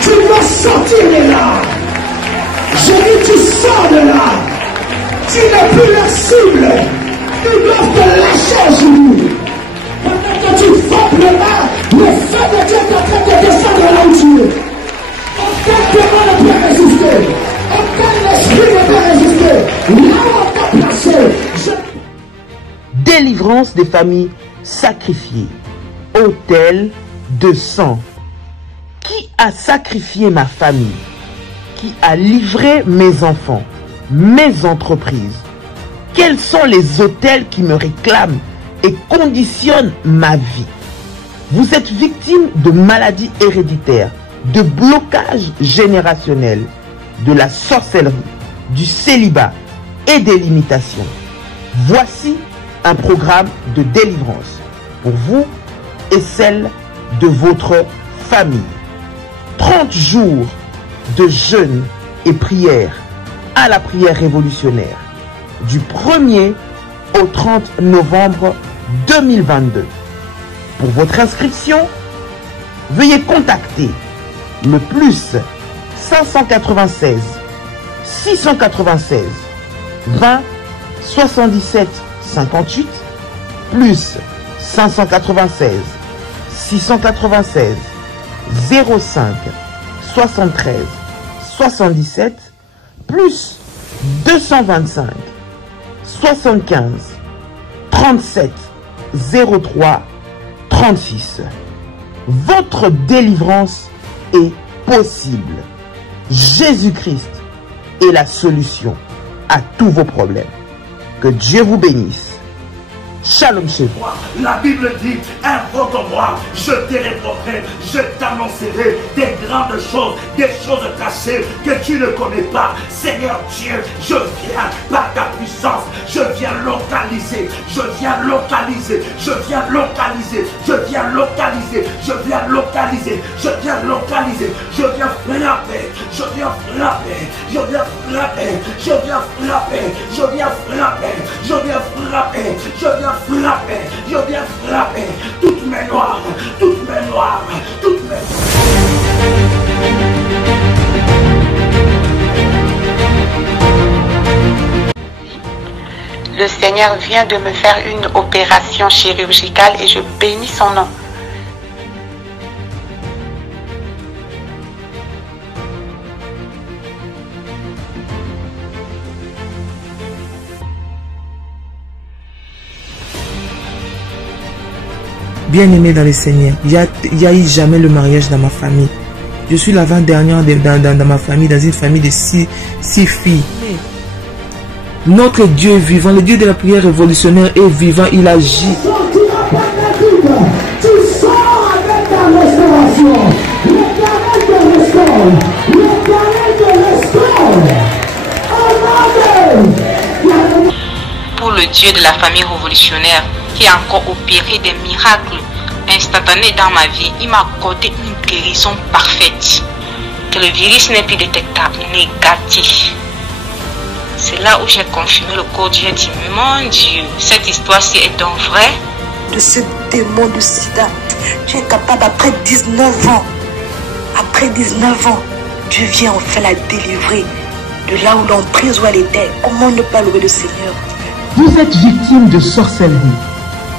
Tu dois sortir de là. Je dis tu sors de là. Tu n'es plus la cible. Ils doivent te lâcher aujourd'hui. Pendant que tu frappes là, le feu de Dieu est en train de descendre là où tu es. Aucun démon ne peut résister. Aucun esprit ne peut résister. Là où on t'a placé. Délivrance des familles sacrifiées. Autel de sang. Qui a sacrifié ma famille? Qui a livré mes enfants, mes entreprises? Quels sont les autels qui me réclament et conditionnent ma vie? Vous êtes victime de maladies héréditaires, de blocages générationnels, de la sorcellerie, du célibat et des limitations. Voici un programme de délivrance pour vous et celle de votre famille. 30 jours de jeûne et prière à la prière révolutionnaire du 1er au 30 novembre 2022. Pour votre inscription, veuillez contacter le plus 596 696 20 77 58 plus 596 696 05 73 77 plus 225 75 37 03 36. Votre délivrance est possible. Jésus-Christ est la solution à tous vos problèmes. Que Dieu vous bénisse. Shalom chez vous. La Bible dit, invoque-moi, je te répondrai, je t'annoncerai des grandes choses, des choses cachées que tu ne connais pas. Seigneur Dieu, je viens par ta puissance, je viens localiser, je viens localiser, je viens localiser, je viens localiser, je viens localiser, je viens localiser, je viens frapper, je viens frapper, je viens frapper, je viens frapper, je viens frapper, je viens frapper, je viens frapper, je viens frapper toutes mes noirs, toutes mes noirs, toutes mes... Le Seigneur vient de me faire une opération chirurgicale et je bénis son nom. Bien-aimé dans le Seigneur, il n'y a eu jamais le mariage dans ma famille. Je suis l'avant-dernière dans ma famille, dans une famille de six filles. Notre Dieu est vivant, le Dieu de la prière révolutionnaire est vivant, il agit. Tu sors avec ta restauration. L'Éternel te restaure. L'Éternel te restaure. Pour le Dieu de la famille révolutionnaire qui a encore opéré des miracles instantanés dans ma vie, il m'a accordé une guérison parfaite. Que le virus n'est plus détectable, négatif. C'est là où j'ai confirmé le code. J'ai dit, mon Dieu, cette histoire-ci est donc vraie. De ce démon de sida, tu es capable après 19 ans. Après 19 ans, Dieu vient enfin la délivrer de là où l'emprise où elle était. Comment ne pas louer le Seigneur? Vous êtes victime de sorcellerie,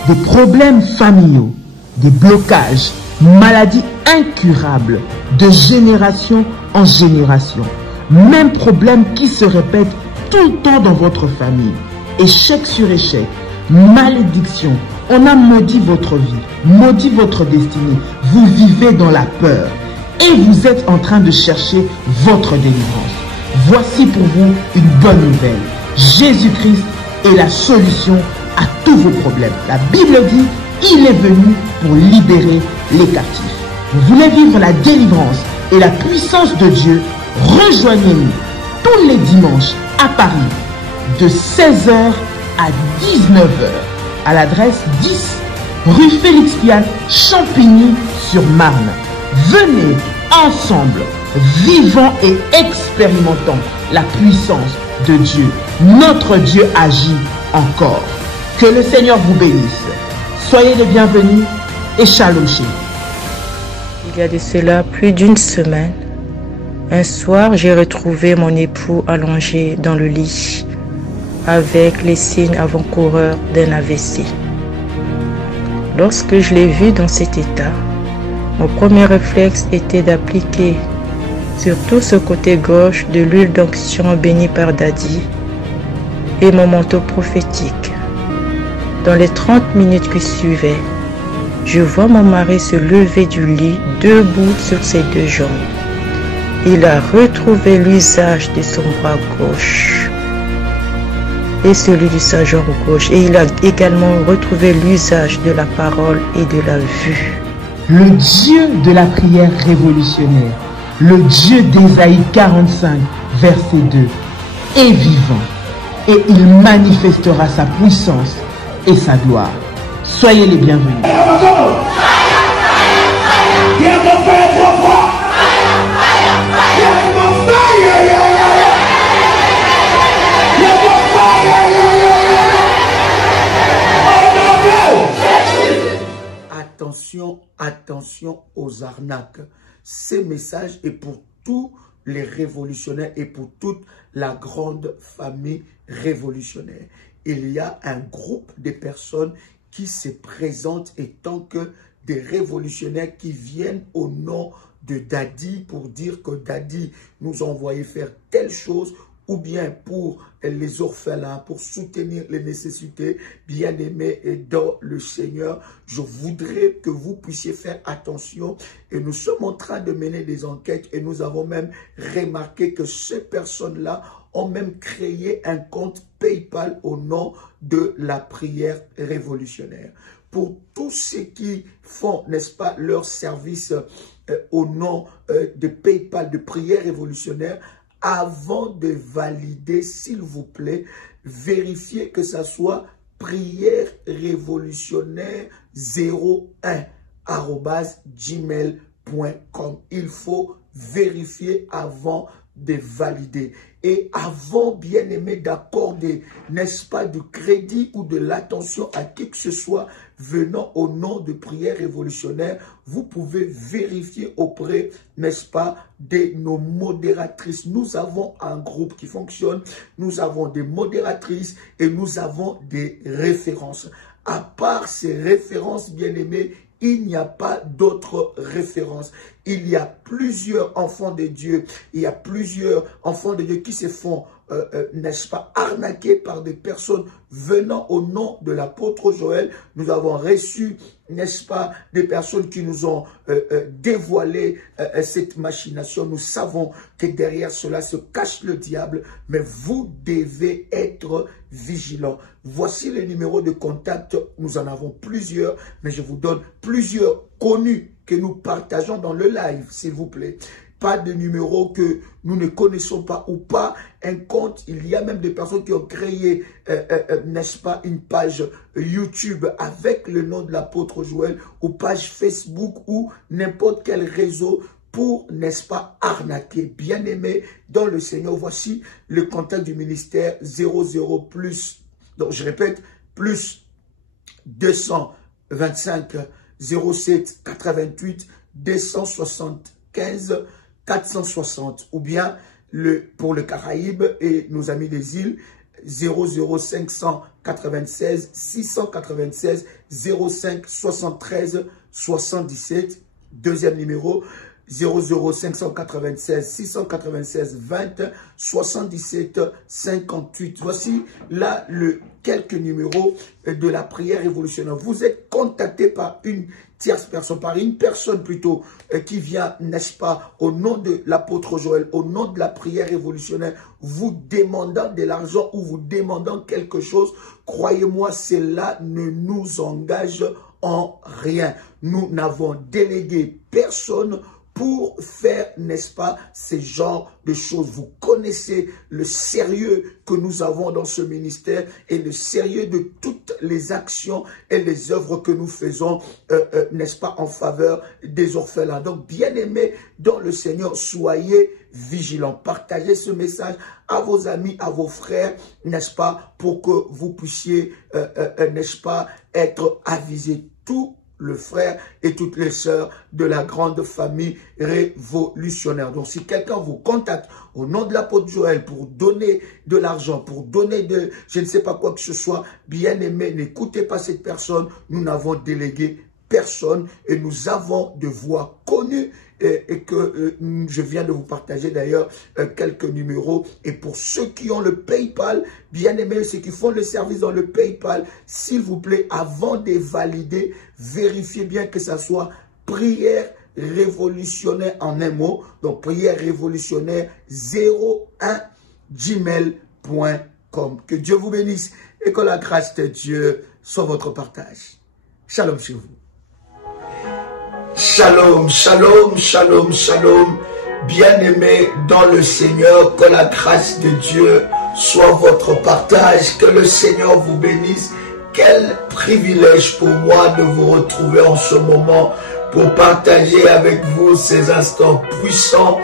de problèmes familiaux, des blocages, maladies incurables, de génération en génération. Même problème qui se répète tout le temps dans votre famille. Échec sur échec, malédiction. On a maudit votre vie, maudit votre destinée. Vous vivez dans la peur et vous êtes en train de chercher votre délivrance. Voici pour vous une bonne nouvelle. Jésus-Christ est la solution à tous vos problèmes. La Bible dit, il est venu pour libérer les captifs. Vous voulez vivre la délivrance et la puissance de Dieu? Rejoignez-nous tous les dimanches à Paris de 16h à 19h à l'adresse 10 rue Félix Piat, Champigny-sur-Marne. Venez ensemble, vivons et expérimentons la puissance de Dieu. Notre Dieu agit encore. Que le Seigneur vous bénisse. Soyez les bienvenus et shalom chez vous. Il y a de cela plus d'une semaine, un soir, j'ai retrouvé mon époux allongé dans le lit avec les signes avant-coureurs d'un AVC. Lorsque je l'ai vu dans cet état, mon premier réflexe était d'appliquer sur tout ce côté gauche de l'huile d'onction bénie par Daddy et mon manteau prophétique. Dans les 30 minutes qui suivaient, je vois mon mari se lever du lit debout sur ses deux jambes. Il a retrouvé l'usage de son bras gauche et celui de sa jambe gauche. Et il a également retrouvé l'usage de la parole et de la vue. Le Dieu de la prière révolutionnaire, le Dieu d'Ésaïe 45, verset 2, est vivant et il manifestera sa puissance et sa gloire. Soyez les bienvenus. Attention, attention aux arnaques. Ce message est pour tous les révolutionnaires et pour toute la grande famille révolutionnaire. Il y a un groupe de personnes qui se présentent étant que des révolutionnaires qui viennent au nom de Daddy pour dire que Daddy nous a envoyé faire telle chose ou bien pour les orphelins, pour soutenir les nécessités. Bien-aimés et dans le Seigneur, je voudrais que vous puissiez faire attention. Et nous sommes en train de mener des enquêtes et nous avons même remarqué que ces personnes-là ont même créé un compte PayPal au nom de la prière révolutionnaire. Pour tous ceux qui font, n'est-ce pas, leur service au nom de PayPal, de prière révolutionnaire, avant de valider, s'il vous plaît, vérifiez que ça soit prière révolutionnaire 01@gmail.com. Il faut vérifier avant de valider. Et avant, bien aimé, d'accorder, n'est-ce pas, du crédit ou de l'attention à qui que ce soit venant au nom de prière révolutionnaire, vous pouvez vérifier auprès, n'est-ce pas, de nos modératrices. Nous avons un groupe qui fonctionne, nous avons des modératrices et nous avons des références. À part ces références, bien aimés, il n'y a pas d'autres références. Il y a plusieurs enfants de Dieu. Il y a plusieurs enfants de Dieu qui se font, n'est-ce pas, arnaquer par des personnes venant au nom de l'apôtre Joël. Nous avons reçu, n'est-ce pas, des personnes qui nous ont dévoilé cette machination. Nous savons que derrière cela se cache le diable, mais vous devez être vigilants. Voici les numéros de contact. Nous en avons plusieurs, mais je vous donne plusieurs connus que nous partageons dans le live, s'il vous plaît. Pas de numéros que nous ne connaissons pas ou pas un compte. Il y a même des personnes qui ont créé, n'est-ce pas, une page YouTube avec le nom de l'apôtre Joël ou page Facebook ou n'importe quel réseau pour, n'est-ce pas, arnaquer. Bien-aimé dans le Seigneur, voici le contact du ministère 00 plus, donc je répète, plus 225 07 88 275 460 ou bien pour le Caraïbe et nos amis des îles 00596 696 05 73 77. Deuxième numéro 00596 696 20 77 58. Voici là quelques numéros de la prière révolutionnaire. Vous êtes contacté par une tierce personne, par une personne plutôt qui vient, n'est-ce pas, au nom de l'apôtre Joël, au nom de la prière révolutionnaire, vous demandant de l'argent ou vous demandant quelque chose. Croyez-moi, cela ne nous engage en rien. Nous n'avons délégué personne pour faire, n'est-ce pas, ces genres de choses. Vous connaissez le sérieux que nous avons dans ce ministère et le sérieux de toutes les actions et les œuvres que nous faisons, n'est-ce pas, en faveur des orphelins. Donc, bien-aimés dans le Seigneur, soyez vigilants. Partagez ce message à vos amis, à vos frères, n'est-ce pas, pour que vous puissiez, n'est-ce pas, être avisés. Tous les frères et toutes les sœurs de la grande famille révolutionnaire. Donc, si quelqu'un vous contacte au nom de l'apôtre Joël pour donner de l'argent, pour donner de, je ne sais pas quoi que ce soit, bien aimé, n'écoutez pas cette personne. Nous n'avons délégué personne et nous avons de voix connues et que je viens de vous partager d'ailleurs quelques numéros. Et pour ceux qui ont le PayPal, bien aimé, ceux qui font le service dans le PayPal, s'il vous plaît, avant de valider, vérifiez bien que ça soit prière révolutionnaire en un mot. Donc prière révolutionnaire 01@gmail.com. Que Dieu vous bénisse et que la grâce de Dieu soit votre partage. Shalom sur vous. Shalom, shalom, shalom, shalom. Bien-aimés dans le Seigneur, que la grâce de Dieu soit votre partage, que le Seigneur vous bénisse. Quel privilège pour moi de vous retrouver en ce moment pour partager avec vous ces instants puissants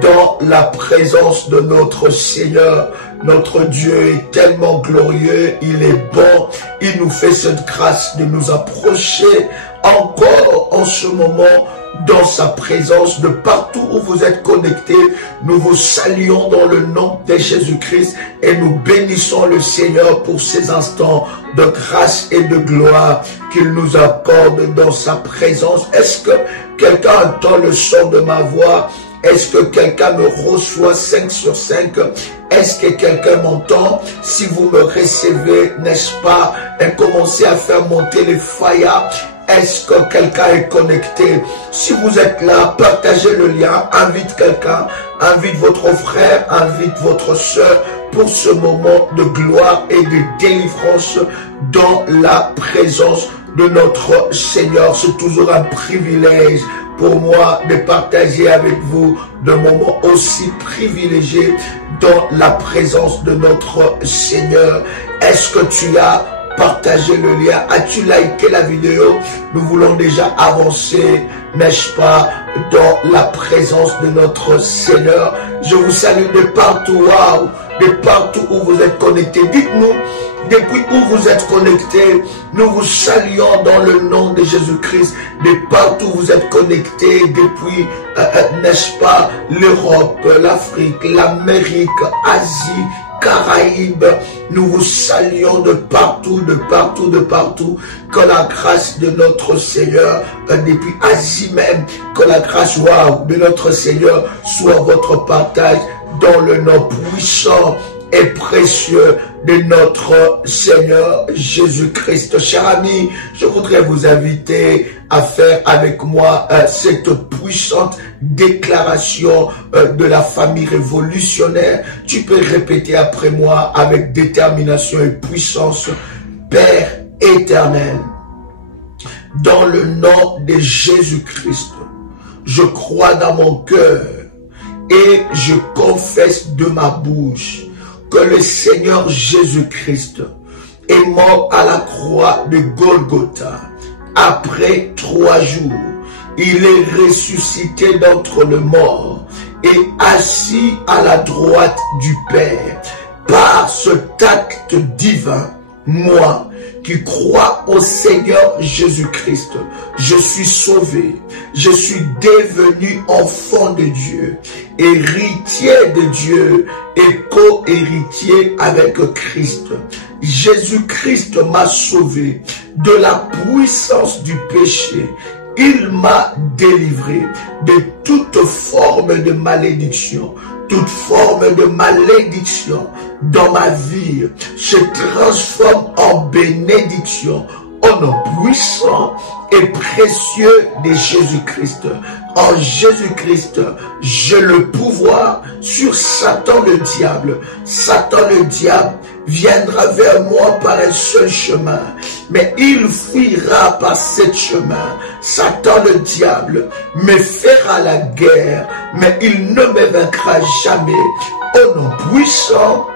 dans la présence de notre Seigneur. Notre Dieu est tellement glorieux, il est bon, il nous fait cette grâce de nous approcher encore en ce moment dans sa présence, de partout où vous êtes connectés. Nous vous saluons dans le nom de Jésus-Christ et nous bénissons le Seigneur pour ces instants de grâce et de gloire qu'il nous accorde dans sa présence. Est-ce que quelqu'un entend le son de ma voix? Est-ce que quelqu'un me reçoit 5 sur 5? Est-ce que quelqu'un m'entend? Si vous me recevez, n'est-ce pas, et commencez à faire monter les faillas. Est-ce que quelqu'un est connecté? Si vous êtes là, partagez le lien, invite quelqu'un, invite votre frère, invite votre soeur pour ce moment de gloire et de délivrance dans la présence de notre Seigneur. C'est toujours un privilège pour moi de partager avec vous de moments aussi privilégiés dans la présence de notre Seigneur. Est-ce que tu as partagé le lien? As-tu liké la vidéo? Nous voulons déjà avancer, n'est-ce pas, dans la présence de notre Seigneur. Je vous salue de partout, waouh, de partout où vous êtes connectés. Dites-nous, depuis où vous êtes connectés. Nous vous saluons dans le nom de Jésus-Christ. De partout où vous êtes connectés, depuis, n'est-ce pas, l'Europe, l'Afrique, l'Amérique, Asie, Caraïbes, nous vous saluons de partout, de partout, de partout. Que la grâce de notre Seigneur, depuis Asie même, que la grâce de notre Seigneur soit votre partage dans le nom puissant et précieux de notre Seigneur Jésus-Christ. Chers amis, je voudrais vous inviter à faire avec moi cette puissante déclaration de la famille révolutionnaire. Tu peux répéter après moi avec détermination et puissance. Père éternel, dans le nom de Jésus-Christ, je crois dans mon cœur et je confesse de ma bouche que le Seigneur Jésus-Christ est mort à la croix de Golgotha. Après 3 jours, il est ressuscité d'entre les morts et assis à la droite du Père. Par cet acte divin, moi qui crois au Seigneur Jésus-Christ, je suis sauvé, je suis devenu enfant de Dieu, héritier de Dieu et co-héritier avec Christ. Jésus-Christ m'a sauvé de la puissance du péché. Il m'a délivré de toute forme de malédiction. Toute forme de malédiction dans ma vie se transforme en bénédiction au nom puissant et précieux de Jésus-Christ. En Jésus-Christ, j'ai le pouvoir sur Satan le diable. Satan le diable viendra vers moi par un seul chemin, mais il fuira par sept chemins. Satan le diable me fera la guerre, mais il ne me vaincra jamais. Au nom puissant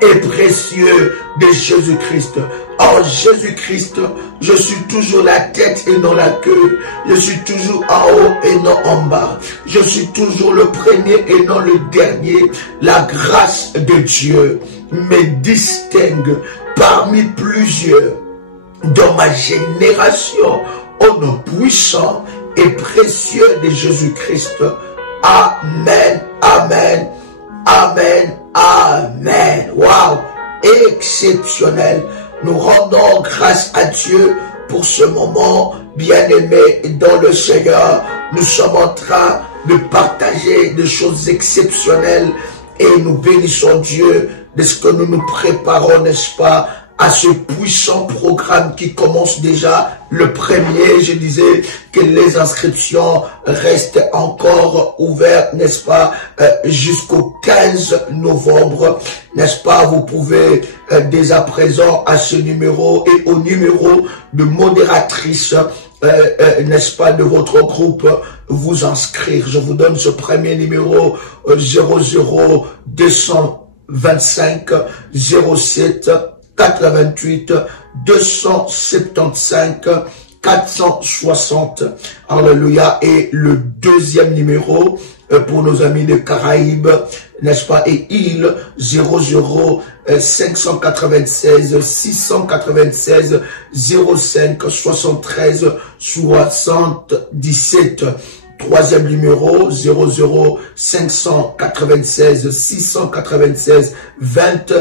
et précieux de Jésus-Christ, En Jésus-Christ, je suis toujours la tête et non la queue. Je suis toujours en haut et non en bas. Je suis toujours le premier et non le dernier. La grâce de Dieu me distingue parmi plusieurs dans ma génération au nom puissant et précieux de Jésus-Christ. Amen, amen, amen, amen. Waouh, exceptionnel. Nous rendons grâce à Dieu pour ce moment, bien-aimé dans le Seigneur. Nous sommes en train de partager des choses exceptionnelles et nous bénissons Dieu de ce que nous nous préparons, n'est-ce pas, à ce puissant programme qui commence déjà le 1er. Je disais que les inscriptions restent encore ouvertes, n'est-ce pas, jusqu'au 15 novembre, n'est-ce pas. Vous pouvez dès à présent à ce numéro et au numéro de modératrice, n'est-ce pas, de votre groupe, vous inscrire. Je vous donne ce premier numéro 00225 07 88 275 460. Alléluia. Et le deuxième numéro pour nos amis des Caraïbes, n'est-ce pas, et île 00 596 696 05 73 77. Troisième numéro 00 596 696 20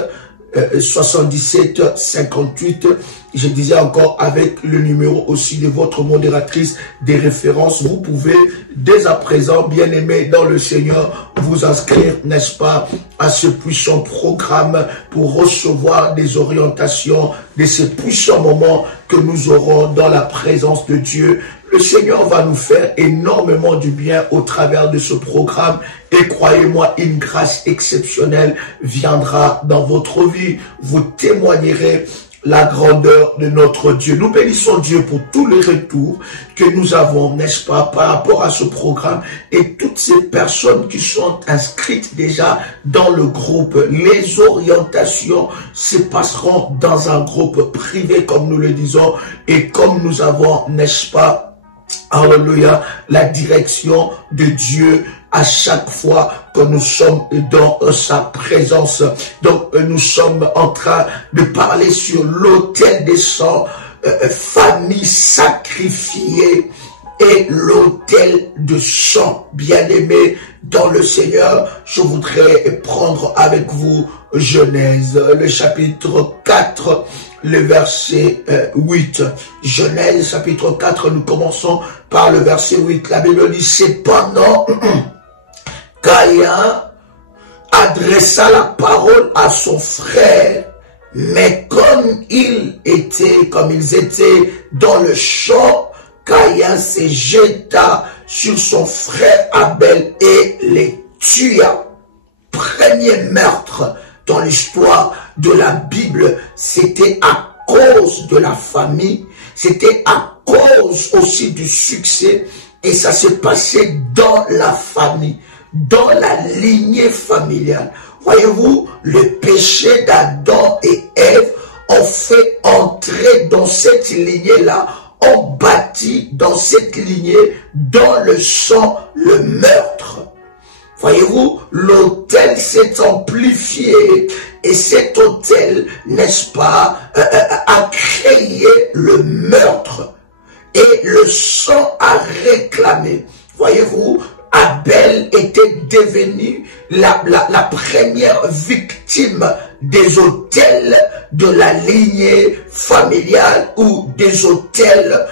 77 58. Je disais encore avec le numéro aussi de votre modératrice des références. Vous pouvez dès à présent, bien aimé dans le Seigneur, vous inscrire, n'est-ce pas, à ce puissant programme pour recevoir des orientations de ces puissants moments que nous aurons dans la présence de Dieu. Le Seigneur va nous faire énormément du bien au travers de ce programme et croyez-moi, une grâce exceptionnelle viendra dans votre vie. Vous témoignerez la grandeur de notre Dieu. Nous bénissons Dieu pour tous les retours que nous avons, n'est-ce pas, par rapport à ce programme et toutes ces personnes qui sont inscrites déjà dans le groupe. Les orientations se passeront dans un groupe privé, comme nous le disons, et comme nous avons, n'est-ce pas, alléluia, la direction de Dieu à chaque fois que nous sommes dans sa présence. Donc nous sommes en train de parler sur l'autel des sangs, famille sacrifiée et l'autel de sang. Bien-aimé dans le Seigneur, je voudrais prendre avec vous Genèse, le chapitre 4, le verset 8. Genèse, chapitre 4, nous commençons par le verset 8. La Bible dit, cependant, Caïn adressa la parole à son frère, mais comme ils étaient dans le champ, Caïn se jeta sur son frère Abel et les tua. Premier meurtre dans l'histoire de la Bible, c'était à cause de la famille, c'était à cause aussi du succès, et ça s'est passé dans la famille, dans la lignée familiale. Voyez-vous, le péché d'Adam et Ève ont fait entrer dans cette lignée-là, ont bâti dans cette lignée, dans le sang, le meurtre. Voyez-vous, l'autel s'est amplifié et cet autel, n'est-ce pas, a créé le meurtre et le sang a réclamé. Voyez-vous, Abel était devenu la première victime des autels de la lignée familiale ou des autels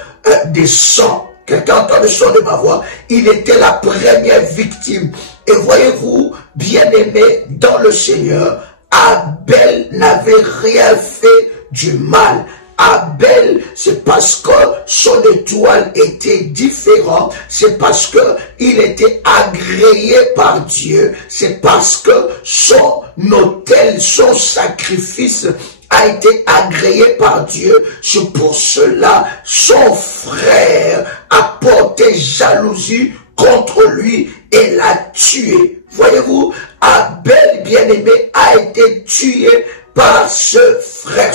des sangs. Quelqu'un entend le son de ma voix. Il était la première victime. Et voyez-vous, bien-aimé dans le Seigneur, Abel n'avait rien fait du mal. Abel, c'est parce que son étoile était différente, c'est parce que il était agréé par Dieu, c'est parce que son autel, son sacrifice a été agréé par Dieu. C'est pour cela son frère a porté jalousie contre lui et l'a tué. Voyez-vous, Abel, bien-aimé, a été tué par ce frère,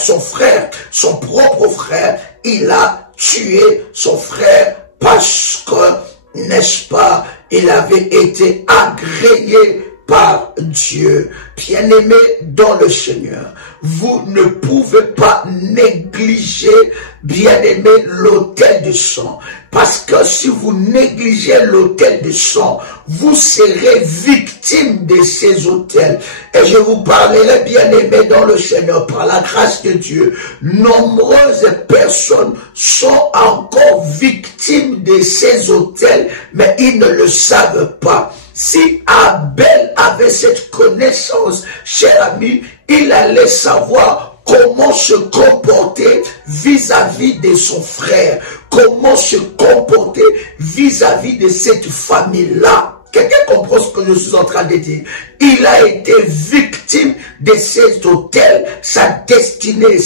son propre frère, il a tué son frère parce que, n'est-ce pas, il avait été agréé par Dieu. Bien-aimés dans le Seigneur, vous ne pouvez pas négliger, bien-aimés, l'autel du sang. Parce que si vous négligez l'autel du sang, vous serez victime de ces autels. Et je vous parlerai, bien-aimés dans le Seigneur, par la grâce de Dieu. Nombreuses personnes sont encore victimes de ces autels, mais ils ne le savent pas. Si Abel avait cette connaissance, cher ami, il allait savoir comment se comporter vis-à-vis de son frère, comment se comporter vis-à-vis de cette famille-là. Quelqu'un comprend ce que je suis en train de dire? Il a été victime de cet autel, sa destinée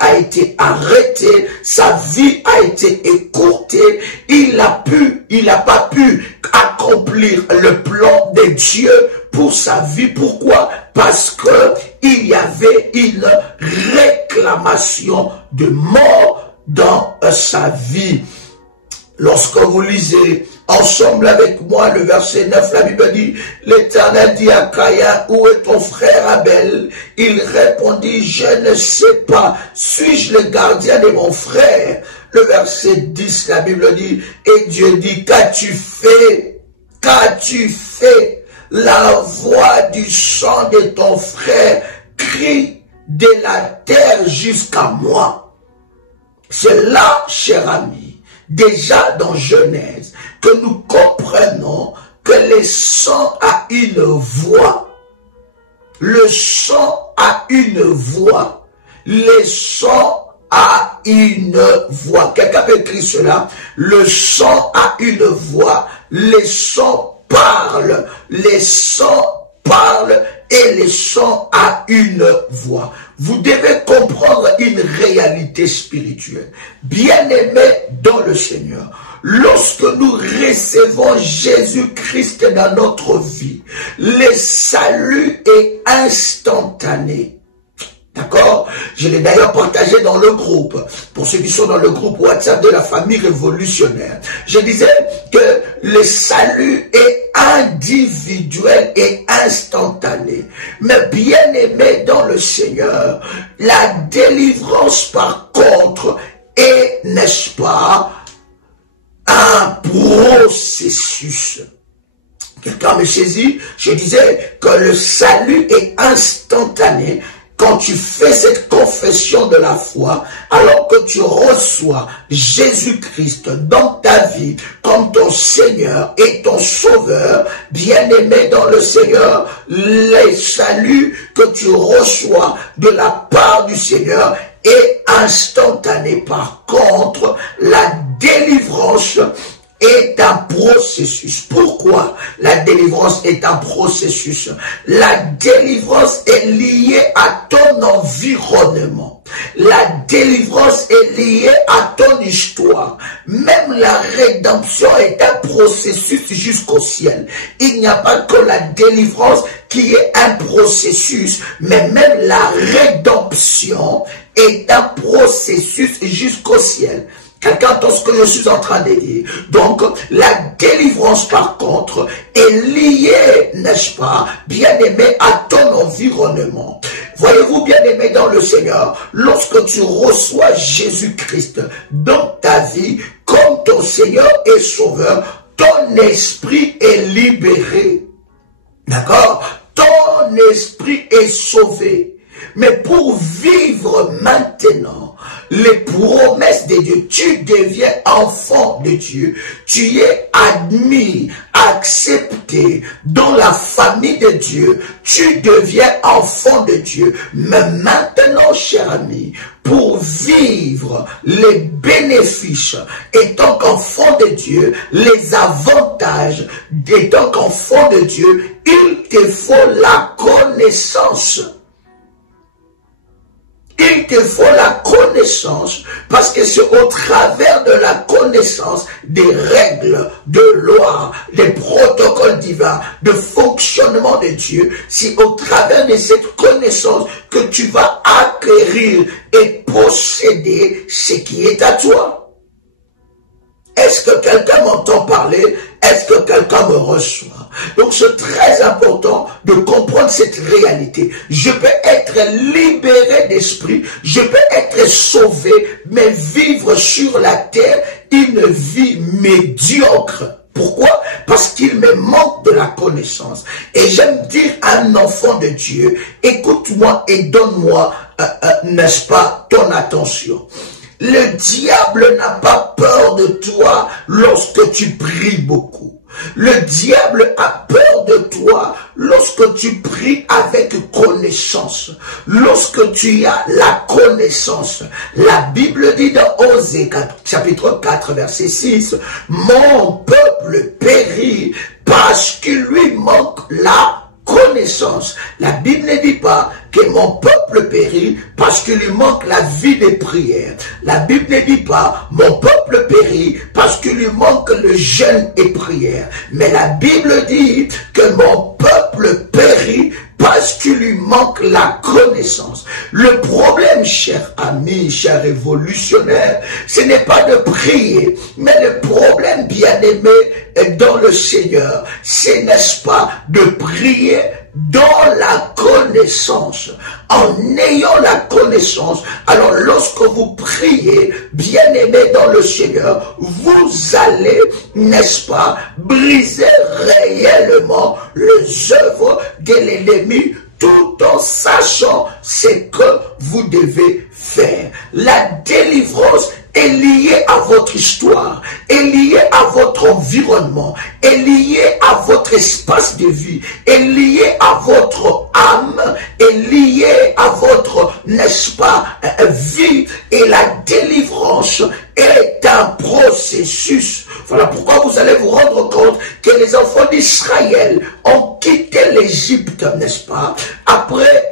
a été arrêtée, sa vie a été écourtée, il n'a pas pu accomplir le plan de Dieu pour sa vie. Pourquoi? Parce que il y avait une réclamation de mort dans sa vie. Lorsque vous lisez ensemble avec moi le verset 9, la Bible dit, l'Éternel dit à Caïn, où est ton frère Abel? Il répondit, je ne sais pas, suis-je le gardien de mon frère? Le verset 10, la Bible dit, et Dieu dit, qu'as-tu fait? Qu'as-tu fait? La voix du sang de ton frère crie de la terre jusqu'à moi. C'est là, cher ami, déjà dans Genèse, que nous comprenons que le sang a une voix. Le sang a une voix. Le sang a une voix. Quelqu'un peut écrire cela. Le sang a une voix. Le sang parle. Le sang parle et le sang a une voix. Vous devez comprendre une réalité spirituelle. Bien-aimés dans le Seigneur, lorsque nous recevons Jésus-Christ dans notre vie, le salut est instantané. D'accord? Je l'ai d'ailleurs partagé dans le groupe. Pour ceux qui sont dans le groupe WhatsApp de la famille révolutionnaire. Je disais que le salut est individuel et instantané. Mais bien aimé dans le Seigneur, la délivrance par contre est, n'est-ce pas, un processus. Quelqu'un me saisit? Je disais que le salut est instantané. Quand tu fais cette confession de la foi, alors que tu reçois Jésus-Christ dans ta vie comme ton Seigneur et ton Sauveur, bien-aimé dans le Seigneur, les saluts que tu reçois de la part du Seigneur est instantané. Par contre, la délivrance est un processus. Pourquoi la délivrance est un processus? La délivrance est liée à ton environnement. La délivrance est liée à ton histoire. Même la rédemption est un processus jusqu'au ciel. Il n'y a pas que la délivrance qui est un processus, mais même la rédemption est un processus jusqu'au ciel. Quelqu'un entend ce que je suis en train de dire. Donc, la délivrance, par contre, est liée, n'est-ce pas, bien-aimé, à ton environnement. Voyez-vous, bien-aimé dans le Seigneur, lorsque tu reçois Jésus-Christ dans ta vie, comme ton Seigneur et Sauveur, ton esprit est libéré. D'accord? Ton esprit est sauvé. Mais pour vivre maintenant les promesses de Dieu, tu deviens enfant de Dieu, tu es admis, accepté dans la famille de Dieu, tu deviens enfant de Dieu. Mais maintenant, cher ami, pour vivre les bénéfices étant qu'enfant de Dieu, les avantages étant qu'enfant de Dieu, il te faut la connaissance. Il te faut la connaissance connaissance, parce que c'est au travers de la connaissance des règles, de lois, des protocoles divins, de fonctionnement de Dieu, c'est au travers de cette connaissance que tu vas acquérir et posséder ce qui est à toi. Est-ce que quelqu'un m'entend parler? Est-ce que quelqu'un me reçoit? Donc c'est très important de comprendre cette réalité. Je peux être libéré d'esprit, je peux être sauvé, mais vivre sur la terre une vie médiocre. Pourquoi? Parce qu'il me manque de la connaissance. Et j'aime dire à un enfant de Dieu, écoute-moi et donne-moi, n'est-ce pas, ton attention. Le diable n'a pas peur de toi lorsque tu pries beaucoup. Le diable a peur de toi lorsque tu pries avec connaissance. Lorsque tu as la connaissance. La Bible dit dans Osée chapitre 4 verset 6, « Mon peuple périt parce qu'il lui manque la connaissance. » La Bible ne dit pas que mon peuple périt parce qu'il lui manque la vie de prière. La Bible ne dit pas mon peuple périt parce qu'il lui manque le jeûne et prière. Mais la Bible dit que mon peuple périt parce qu'il lui manque la connaissance. Le problème, chers amis, chers révolutionnaires, ce n'est pas de prier, mais le problème, bien-aimé, dans le Seigneur, c'est, n'est-ce pas, de prier dans la connaissance. En ayant la connaissance, alors lorsque vous priez, bien-aimé dans le Seigneur, vous allez, n'est-ce pas, briser réellement les œuvres de l'ennemi, tout en sachant ce que vous devez faire. La délivrance est liée à votre histoire, est liée à votre environnement, est liée à votre espace de vie, est liée à votre âme, est liée à votre, n'est-ce pas, vie. Et la délivrance est un processus. Voilà pourquoi vous allez vous rendre compte que les enfants d'Israël ont quitté l'Égypte, n'est-ce pas, après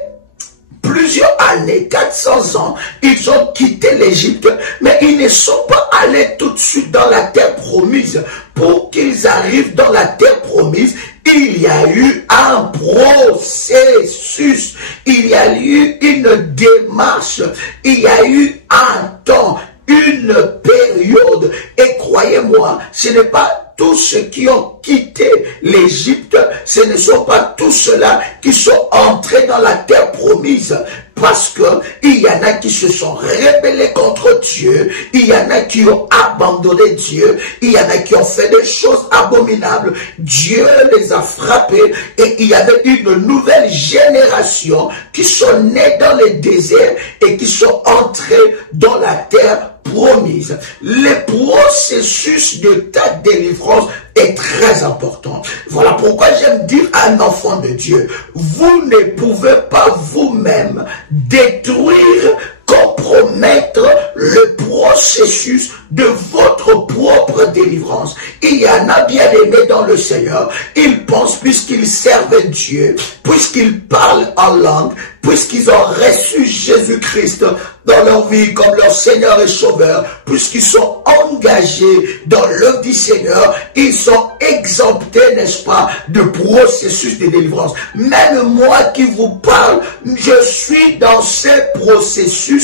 plusieurs années, 400 ans, ils ont quitté l'Égypte, mais ils ne sont pas allés tout de suite dans la terre promise. Pour qu'ils arrivent dans la terre promise, il y a eu un processus, il y a eu une démarche, il y a eu un temps, une période. Et croyez-moi, ce n'est pas tous ceux qui ont quitté l'Égypte, ce ne sont pas tous ceux-là qui sont entrés dans la terre promise. Parce que il y en a qui se sont rebellés contre Dieu, il y en a qui ont abandonné Dieu, il y en a qui ont fait des choses abominables. Dieu les a frappés et il y avait une nouvelle génération qui sont nés dans les déserts et qui sont entrés dans la terre promise. Le processus de ta délivrance est très important. Voilà pourquoi j'aime dire à un enfant de Dieu, vous ne pouvez pas vous-même détruire, compromettre le processus de votre propre délivrance. Il y en a bien aimés dans le Seigneur, ils pensent puisqu'ils servent Dieu, puisqu'ils parlent en langue, puisqu'ils ont reçu Jésus-Christ dans leur vie comme leur Seigneur et Sauveur, puisqu'ils sont engagés dans l'œuvre du Seigneur, ils sont exemptés, n'est-ce pas, de processus de délivrance. Même moi qui vous parle, je suis dans ce processus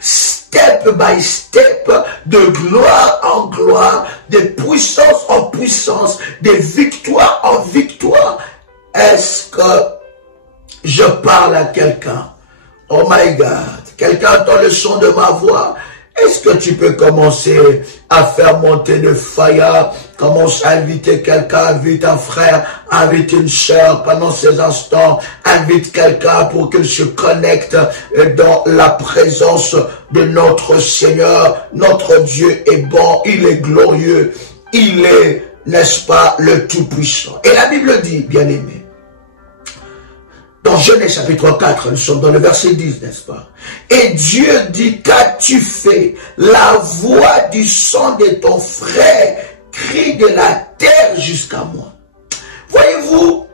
step by step, de gloire en gloire, de puissance en puissance, de victoire en victoire. Est-ce que je parle à quelqu'un? Oh my God, quelqu'un entend le son de ma voix? Est-ce que tu peux commencer à faire monter le fire? Commence à inviter quelqu'un, invite un frère, invite une sœur pendant ces instants, invite quelqu'un pour qu'il se connecte dans la présence de notre Seigneur. Notre Dieu est bon, il est glorieux, il est, n'est-ce pas, le Tout-Puissant. Et la Bible dit, bien aimé, dans Genèse chapitre 4, nous sommes dans le verset 10, n'est-ce pas? Et Dieu dit, qu'as-tu fait? La voix du sang de ton frère crie de la terre jusqu'à moi. Voyez-vous,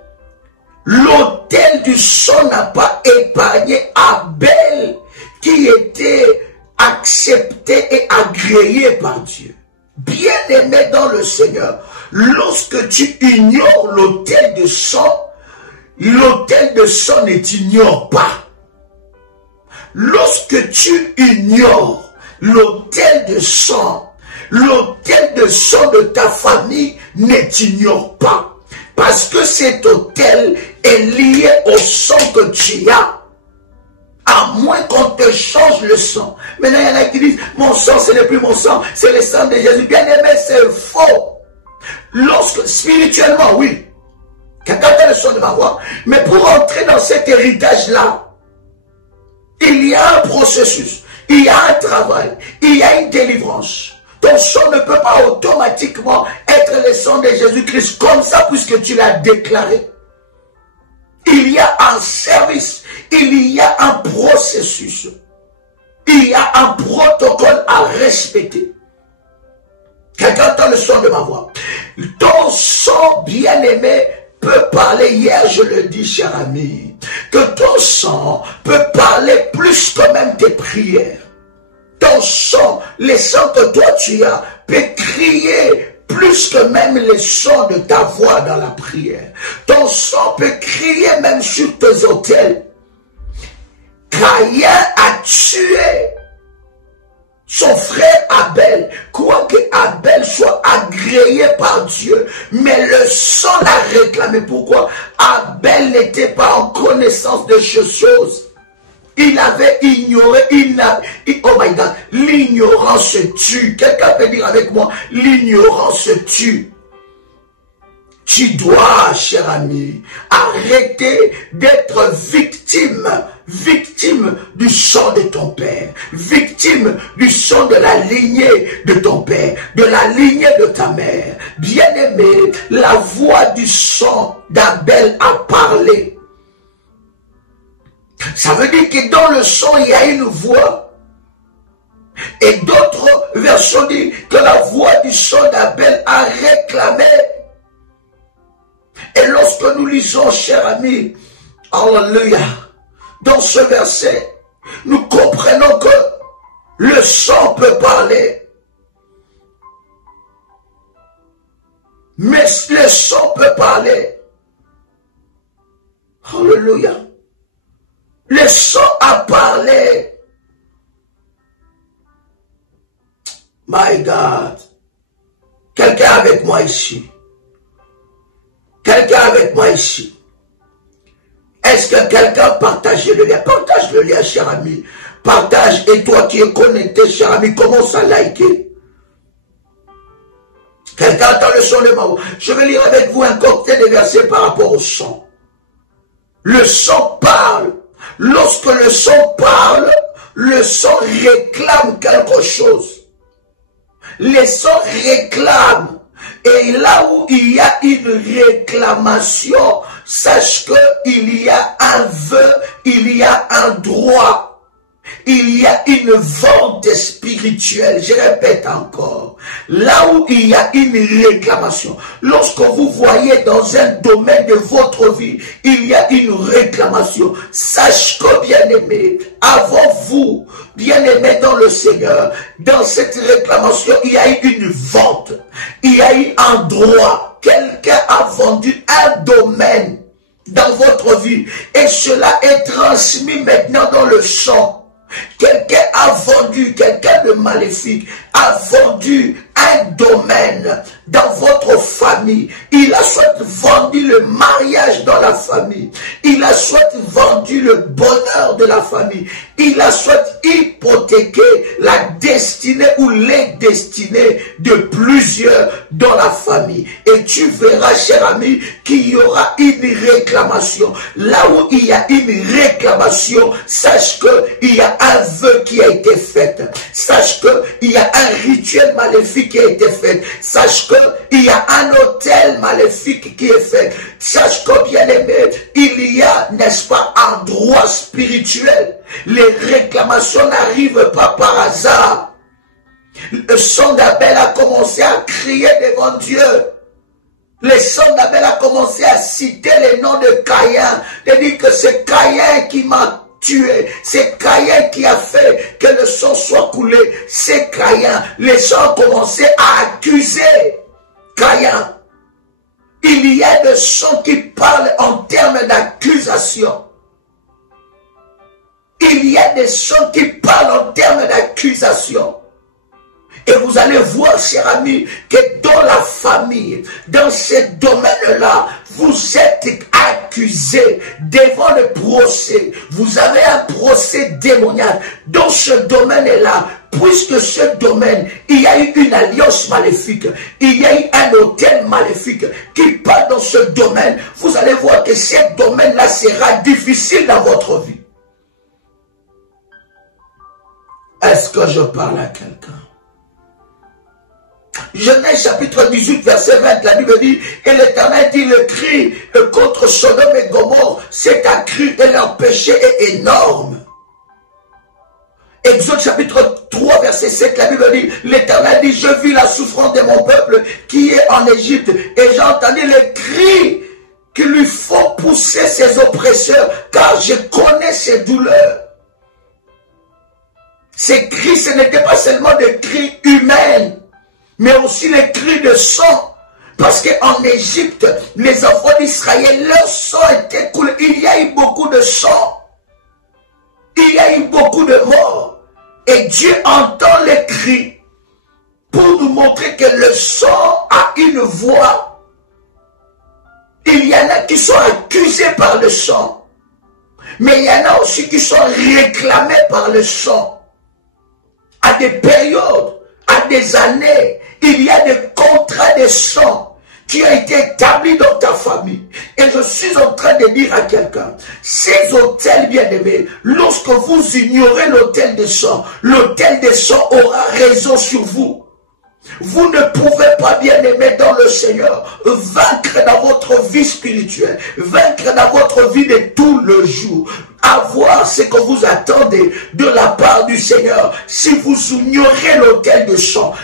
l'autel du sang n'a pas épargné Abel, qui était accepté et agréé par Dieu. Bien-aimé dans le Seigneur, lorsque tu ignores l'autel de sang ne t'ignore pas. Lorsque tu ignores l'autel de sang de ta famille ne t'ignore pas. Parce que cet autel est lié au sang que tu as. À moins qu'on te change le sang. Maintenant, il y en a qui disent, mon sang, ce n'est plus mon sang, c'est le sang de Jésus. Bien aimé, c'est faux. Lorsque, spirituellement, oui, quelqu'un a le son de ma voix, mais pour entrer dans cet héritage-là, il y a un processus, il y a un travail, il y a une délivrance. Ton sang ne peut pas automatiquement être le sang de Jésus-Christ comme ça, puisque tu l'as déclaré. Il y a un service, il y a un processus, il y a un protocole à respecter. Quelqu'un entend le son de ma voix. Ton sang bien-aimé peut parler, hier je le dis cher ami, que ton sang peut parler plus que même tes prières. Ton sang, les sons que toi tu as, peut crier plus que même les sons de ta voix dans la prière. Ton sang peut crier même sur tes autels. Caïn a tué son frère Abel, quoique Abel soit agréé par Dieu, mais le sang l'a réclamé. Pourquoi? Abel n'était pas en connaissance de ces choses. Il avait ignoré, oh my God, l'ignorance tue. Quelqu'un peut dire avec moi, l'ignorance tue. Tu dois, cher ami, arrêter d'être victime du sang de ton père, victime du sang de la lignée de ton père, de la lignée de ta mère. Bien-aimé, la voix du sang d'Abel a parlé. Ça veut dire que dans le sang, il y a une voix. Et d'autres versions disent que la voix du sang d'Abel a réclamé. Et lorsque nous lisons, cher ami, alléluia, dans ce verset, nous comprenons que le sang peut parler. Mais le sang peut parler. Alléluia. Le sang a parlé. My God. Quelqu'un avec moi ici. Quelqu'un avec moi ici. Est-ce que quelqu'un partage le lien? Partage le lien, cher ami. Partage, et toi qui es connecté, cher ami, commence à liker. Quelqu'un entend le son de ma voix. Je vais lire avec vous un cocktail de versets par rapport au sang. Le sang parle. Lorsque le sang parle, le sang réclame quelque chose. Le sang réclame. Et là où il y a une réclamation, sache qu'il y a un vœu, il y a un droit. Il y a une vente spirituelle. Je répète encore. Là où il y a une réclamation. Lorsque vous voyez dans un domaine de votre vie, il y a une réclamation. Sache que, bien-aimé, avant vous, bien-aimé dans le Seigneur, dans cette réclamation, il y a eu une vente. Il y a eu un droit. Quelqu'un a vendu un domaine dans votre vie. Et cela est transmis maintenant dans le sang. Quelqu'un a vendu, quelqu'un de maléfique a vendu un domaine dans votre famille. Il a soit vendu le mariage dans la famille. Il a soit vendu le bonheur de la famille. Il a soit hypothéqué la destinée ou les destinées de plusieurs dans la famille. Et tu verras, cher ami, qu'il y aura une réclamation. Là où il y a une réclamation, sache qu'il y a un vœu qui a été fait. Sache qu'il y a un rituel maléfique qui a été fait. Sache qu'il y a un autel maléfique qui est fait. Sache que, bien aimé, il y a, n'est-ce pas, un droit spirituel. Les réclamations n'arrivent pas par hasard. Le sang d'Abel a commencé à crier devant Dieu. Le sang d'Abel a commencé à citer les noms de Caïn. De dire que c'est Caïn qui m'a tué. C'est Caïn qui a fait que le sang soit coulé. C'est Caïn. Les gens ont commencé à accuser Caïn. Il y a des gens qui parlent en termes d'accusation. Il y a des gens qui parlent en termes d'accusation. Et vous allez voir, chers amis, que dans la famille, dans ce domaine-là, vous êtes accusés devant le procès. Vous avez un procès démoniaque. Dans ce domaine-là, puisque ce domaine, il y a eu une alliance maléfique, il y a eu un hôtel maléfique qui part dans ce domaine, vous allez voir que ce domaine-là sera difficile dans votre vie. Est-ce que je parle à quelqu'un? Genèse chapitre 18, verset 20, la Bible dit, et l'Éternel dit, le cri contre Sodome et Gomorrhe s'est accru et leur péché est énorme. Exode chapitre 3, verset 7, la Bible dit, l'Éternel dit, je vis la souffrance de mon peuple qui est en Égypte, et j'ai entendu les cris qui lui font pousser ses oppresseurs, car je connais ses douleurs. Ces cris, ce n'étaient pas seulement des cris humains, mais aussi les cris de sang. Parce qu'en Égypte, les enfants d'Israël, leur sang était coulé. Il y a eu beaucoup de sang. Il y a eu beaucoup de morts. Et Dieu entend les cris pour nous montrer que le sang a une voix. Il y en a qui sont accusés par le sang. Mais il y en a aussi qui sont réclamés par le sang. À des périodes, à des années, il y a des contrats de sang qui ont été établis dans ta famille. Et je suis en train de dire à quelqu'un, ces hôtels bien-aimés, lorsque vous ignorez l'hôtel de sang aura raison sur vous. Vous ne pouvez pas, bien-aimés dans le Seigneur, vaincre dans votre vie spirituelle, vaincre dans votre vie de tout le jour, avoir ce que vous attendez de la part du Seigneur. Si vous ignorez l'autel de sang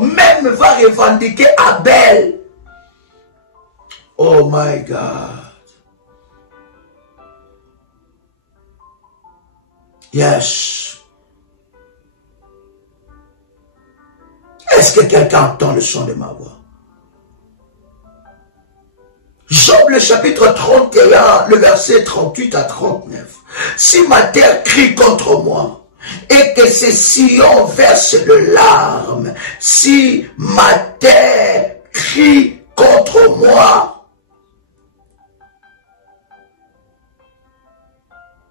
même va revendiquer Abel. Oh my God. Yes. Est-ce que quelqu'un entend le son de ma voix? Job le chapitre 31, le verset 38 à 39. Si ma terre crie contre moi, et que ces sillons versent de larmes, si ma terre crie contre moi,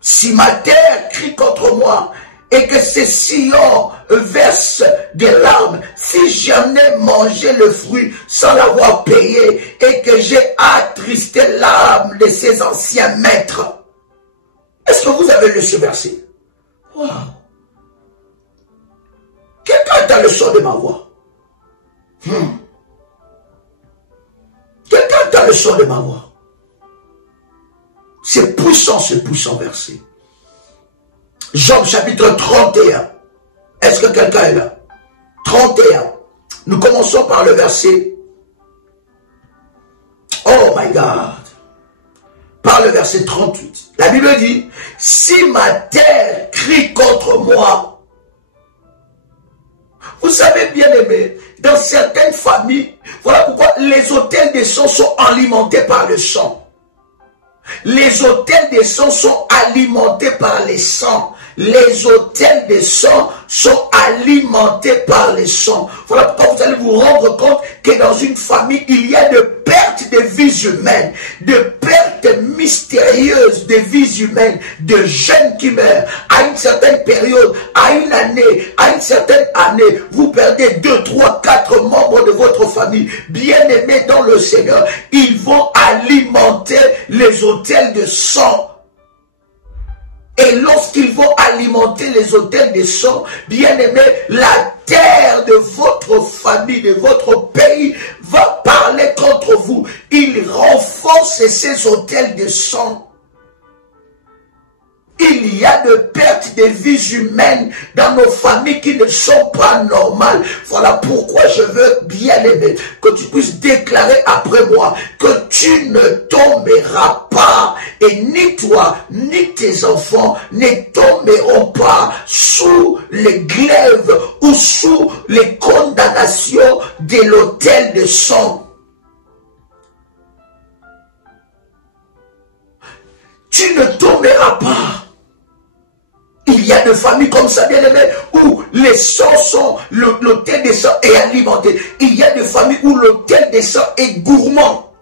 si ma terre crie contre moi, et que ces sillons versent des larmes, si j'en ai mangé le fruit sans l'avoir payé, et que j'ai attristé l'âme de ses anciens maîtres. Est-ce que vous avez lu ce verset? Wow. Quelqu'un a le son de ma voix? Quelqu'un a le son de ma voix? C'est puissant verset. Job chapitre 31. Est-ce que quelqu'un est là? 31. Nous commençons par le verset. Oh my God. Par le verset 38. La Bible dit, si ma terre crie contre moi. Vous savez bien aimé, dans certaines familles, voilà pourquoi les autels de sang sont alimentés par le sang. Les autels de sang sont alimentés par les sangs. Les autels de sang sont alimentés par les sangs. Voilà pourquoi vous allez vous rendre compte que dans une famille, il y a de pertes de vies humaines, de pertes mystérieuses de vies humaines, de jeunes qui meurent. À une certaine période, à une année, à une certaine année, vous perdez 2, 3, 4 membres de votre famille. Bien-aimés dans le Seigneur, ils vont alimenter les autels de sang. Et lorsqu'ils vont alimenter les autels de sang, bien-aimés, la terre de votre famille, de votre pays, va parler contre vous. Il renforce ces autels de sang. Il y a de pertes de vies humaines dans nos familles qui ne sont pas normales. Voilà pourquoi je veux, bien aimé, que tu puisses déclarer après moi que tu ne tomberas pas, et ni toi, ni tes enfants ne tomberont pas sous les glaives ou sous les condamnations de l'autel de sang. Tu ne tomberas pas. Il y a des familles comme ça, bien aimés, où les sangs sont, l'autel des sangs est alimenté. Il y a des familles où l'autel des sangs est gourmand.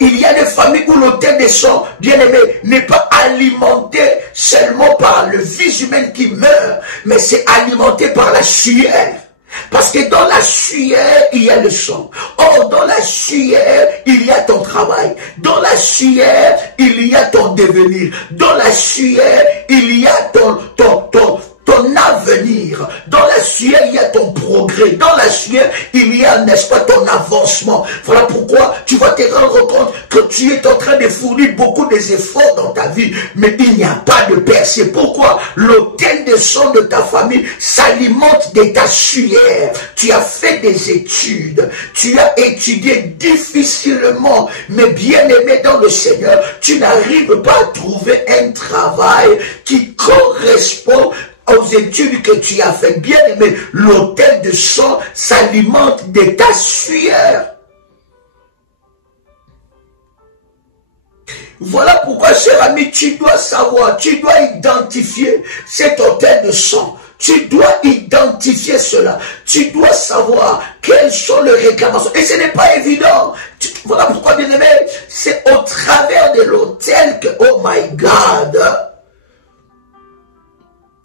Il y a des familles où l'autel des sangs, bien aimé, n'est pas alimenté seulement par le vie humaine qui meurt, mais c'est alimenté par la sueur. Parce que dans la sueur, il y a le sang. Or, dans la sueur, il y a ton travail. Dans la sueur, il y a ton devenir. Dans la sueur, il y a ton avenir. Dans la sueur, il y a ton progrès. Dans la sueur, il y a, n'est-ce pas, ton avancement. Voilà pourquoi tu vas te rendre compte que tu es en train de fournir beaucoup d'efforts dans ta vie, mais il n'y a pas de paix. C'est pourquoi l'autel de sang de ta famille s'alimente de ta sueur. Tu as fait des études, tu as étudié difficilement, mais bien aimé dans le Seigneur, tu n'arrives pas à trouver un travail qui correspond aux études que tu as fait. Bien aimé, l'autel de sang s'alimente de ta sueur. Voilà pourquoi, cher ami, tu dois savoir, tu dois identifier cet autel de sang. Tu dois identifier cela. Tu dois savoir quelles sont les réclamations. Et ce n'est pas évident. Voilà pourquoi, bien aimé, c'est au travers de l'autel que, oh my God,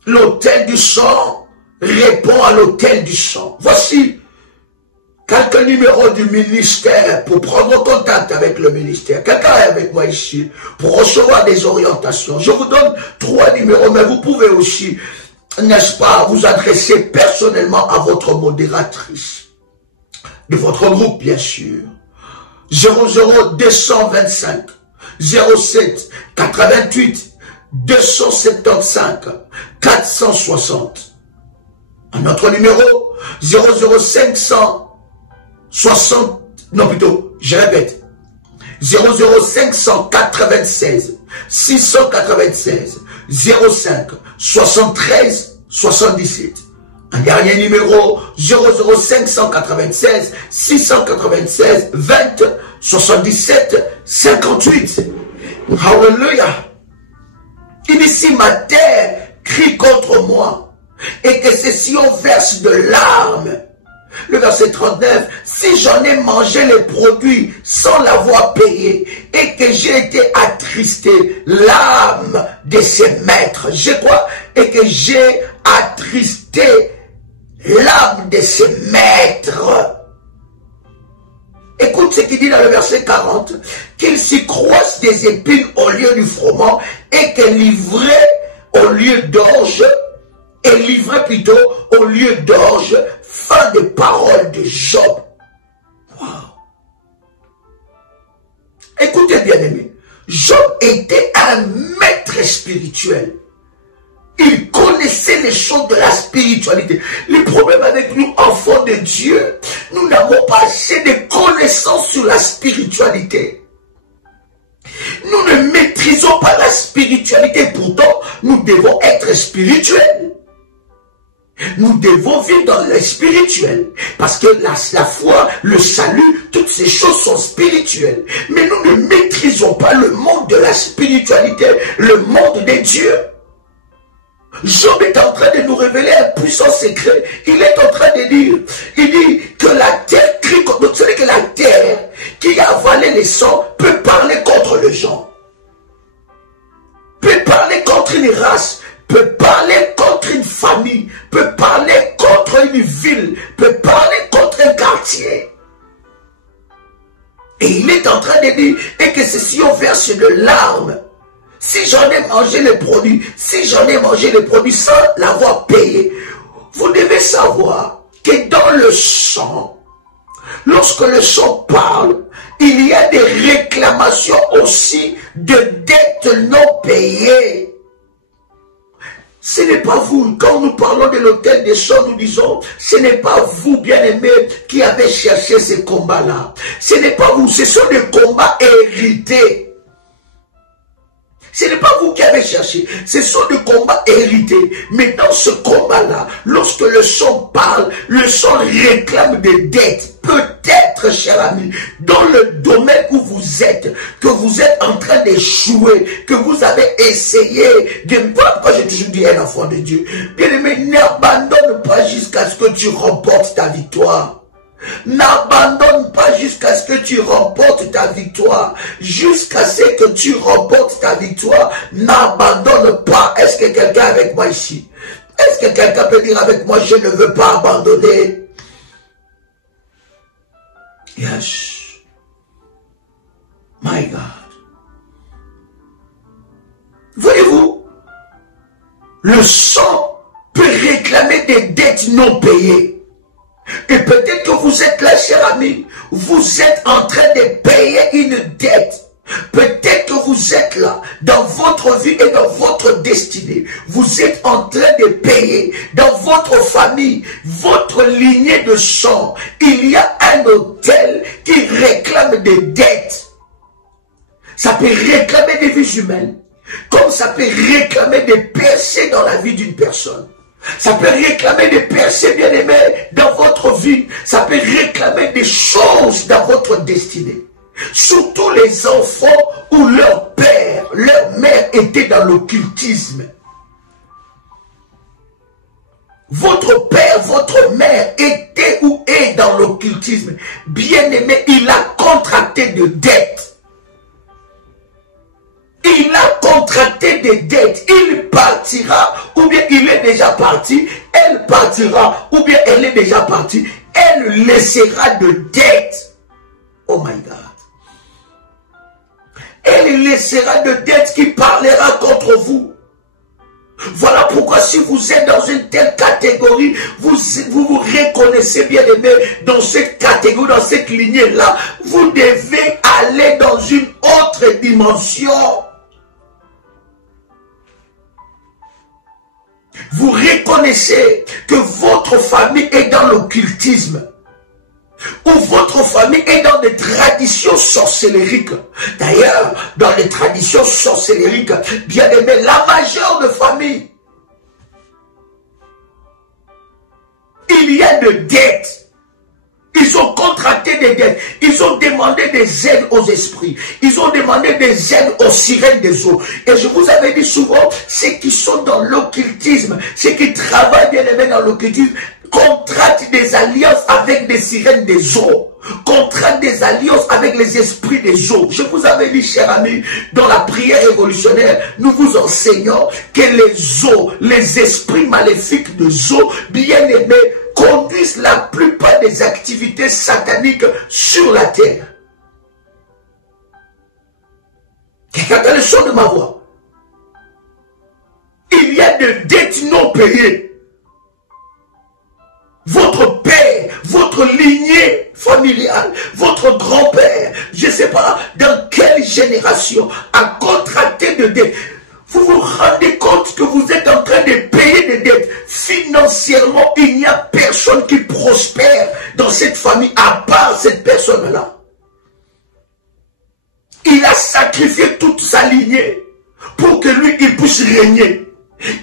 l'autel du sang répond à l'autel du sang. Voici quelques numéros du ministère pour prendre contact avec le ministère. Quelqu'un est avec moi ici pour recevoir des orientations. Je vous donne 3 numéros, mais vous pouvez aussi, n'est-ce pas, vous adresser personnellement à votre modératrice de votre groupe, bien sûr. 00225 07 88 275 460. Un autre numéro, 00560, non plutôt, je répète, 00596 696 05 73 77. Un dernier numéro, 00596 696 20 77 58. Hallelujah. Il dit, si ma terre crie contre moi, et que ceci on verse de larmes. Le verset 39, si j'en ai mangé les produits sans l'avoir payé, et que j'ai été attristé, l'âme de ses maîtres. J'ai quoi? Et que j'ai attristé l'âme de ses maîtres. Écoute ce qu'il dit dans le verset 40, qu'il s'y croise des épines au lieu du froment, et que livré au lieu d'orge, et livré plutôt au lieu d'orge, fin de parole de Job. Wow. Écoutez bien aimé, Job était un maître spirituel. Il connaissait les choses de la spiritualité. Le problème avec nous, enfants de Dieu, nous n'avons pas assez de connaissances sur la spiritualité. Nous ne maîtrisons pas la spiritualité, pourtant nous devons être spirituels. Nous devons vivre dans le spirituel, parce que la foi, le salut, toutes ces choses sont spirituelles. Mais nous ne maîtrisons pas le monde de la spiritualité, le monde des dieux. Job est en train de nous révéler un puissant secret. Il est en train de dire, il dit que la terre crie contre nous. C'est que la terre qui a avalé les sangs peut parler contre les gens, peut parler contre une race, peut parler contre une famille, peut parler contre une ville, peut parler contre un quartier. Et il est en train de dire, et que ceci on verse de larmes. Si j'en ai mangé les produits, si j'en ai mangé les produits sans l'avoir payé, vous devez savoir que dans le sang, lorsque le sang parle, il y a des réclamations aussi de dettes non payées. Ce n'est pas vous, quand nous parlons de l'autel des champs, nous disons, ce n'est pas vous, bien-aimés, qui avez cherché ces combats-là. Ce n'est pas vous, ce sont des combats hérités. Ce n'est pas vous qui avez cherché, ce sont des combats hérités. Mais dans ce combat-là, lorsque le sang parle, le sang réclame des dettes. Peut-être, cher ami, dans le domaine où vous êtes, que vous êtes en train d'échouer, que vous avez essayé de... Pourquoi j'ai toujours dit un enfant de Dieu? Bien-aimé, n'abandonne pas jusqu'à ce que tu remportes ta victoire. N'abandonne pas jusqu'à ce que tu remportes ta victoire. Jusqu'à ce que tu remportes ta victoire, n'abandonne pas. Est-ce que quelqu'un est avec moi ici? Est-ce que quelqu'un peut dire avec moi, je ne veux pas abandonner? Yes. My God. Voyez-vous, le sang peut réclamer des dettes non payées. Et peut-être que vous êtes là, cher ami, vous êtes en train de payer une dette. Peut-être que vous êtes là, dans votre vie et dans votre destinée. Vous êtes en train de payer dans votre famille, votre lignée de sang. Il y a un autel qui réclame des dettes. Ça peut réclamer des vies humaines, comme ça peut réclamer des percées dans la vie d'une personne. Ça peut réclamer des percées, bien-aimés, dans votre vie. Ça peut réclamer des choses dans votre destinée. Surtout les enfants où leur père, leur mère étaient dans l'occultisme. Votre père, votre mère était ou est dans l'occultisme. Bien-aimé, il a contracté de dettes. Il a contracté des dettes. Il partira, ou bien il est déjà parti. Elle partira, ou bien elle est déjà partie. Elle laissera de dettes. Oh my God. Elle laissera de dettes qui parlera contre vous. Voilà pourquoi si vous êtes dans une telle catégorie, vous vous reconnaissez, bien aimé, dans cette catégorie, dans cette lignée-là, vous devez aller dans une autre dimension. Vous reconnaissez que votre famille est dans l'occultisme, ou votre famille est dans des traditions sorcellériques. D'ailleurs, dans les traditions sorcellériques, bien aimé, la majeure de famille, il y a de dettes. Ils ont contracté des dettes. Ils ont demandé des aides aux esprits. Ils ont demandé des aides aux sirènes des eaux. Et je vous avais dit souvent, ceux qui sont dans l'occultisme, ceux qui travaillent, bien aimé, dans l'occultisme, contractent des alliances avec des sirènes des eaux. Contractent des alliances avec les esprits des eaux. Je vous avais dit, cher ami, dans la prière révolutionnaire, nous vous enseignons que les eaux, les esprits maléfiques des eaux, bien aimés, conduisent la plupart des activités sataniques sur la terre. Quelqu'un a le son de ma voix. Il y a des dettes non payées. Votre père, votre lignée familiale, votre grand-père, je ne sais pas dans quelle génération, a contracté de dettes. Vous vous rendez compte que vous êtes en train de payer des dettes. Financièrement, il n'y a personne qui prospère dans cette famille à part cette personne-là. Il a sacrifié toute sa lignée pour que lui, il puisse régner.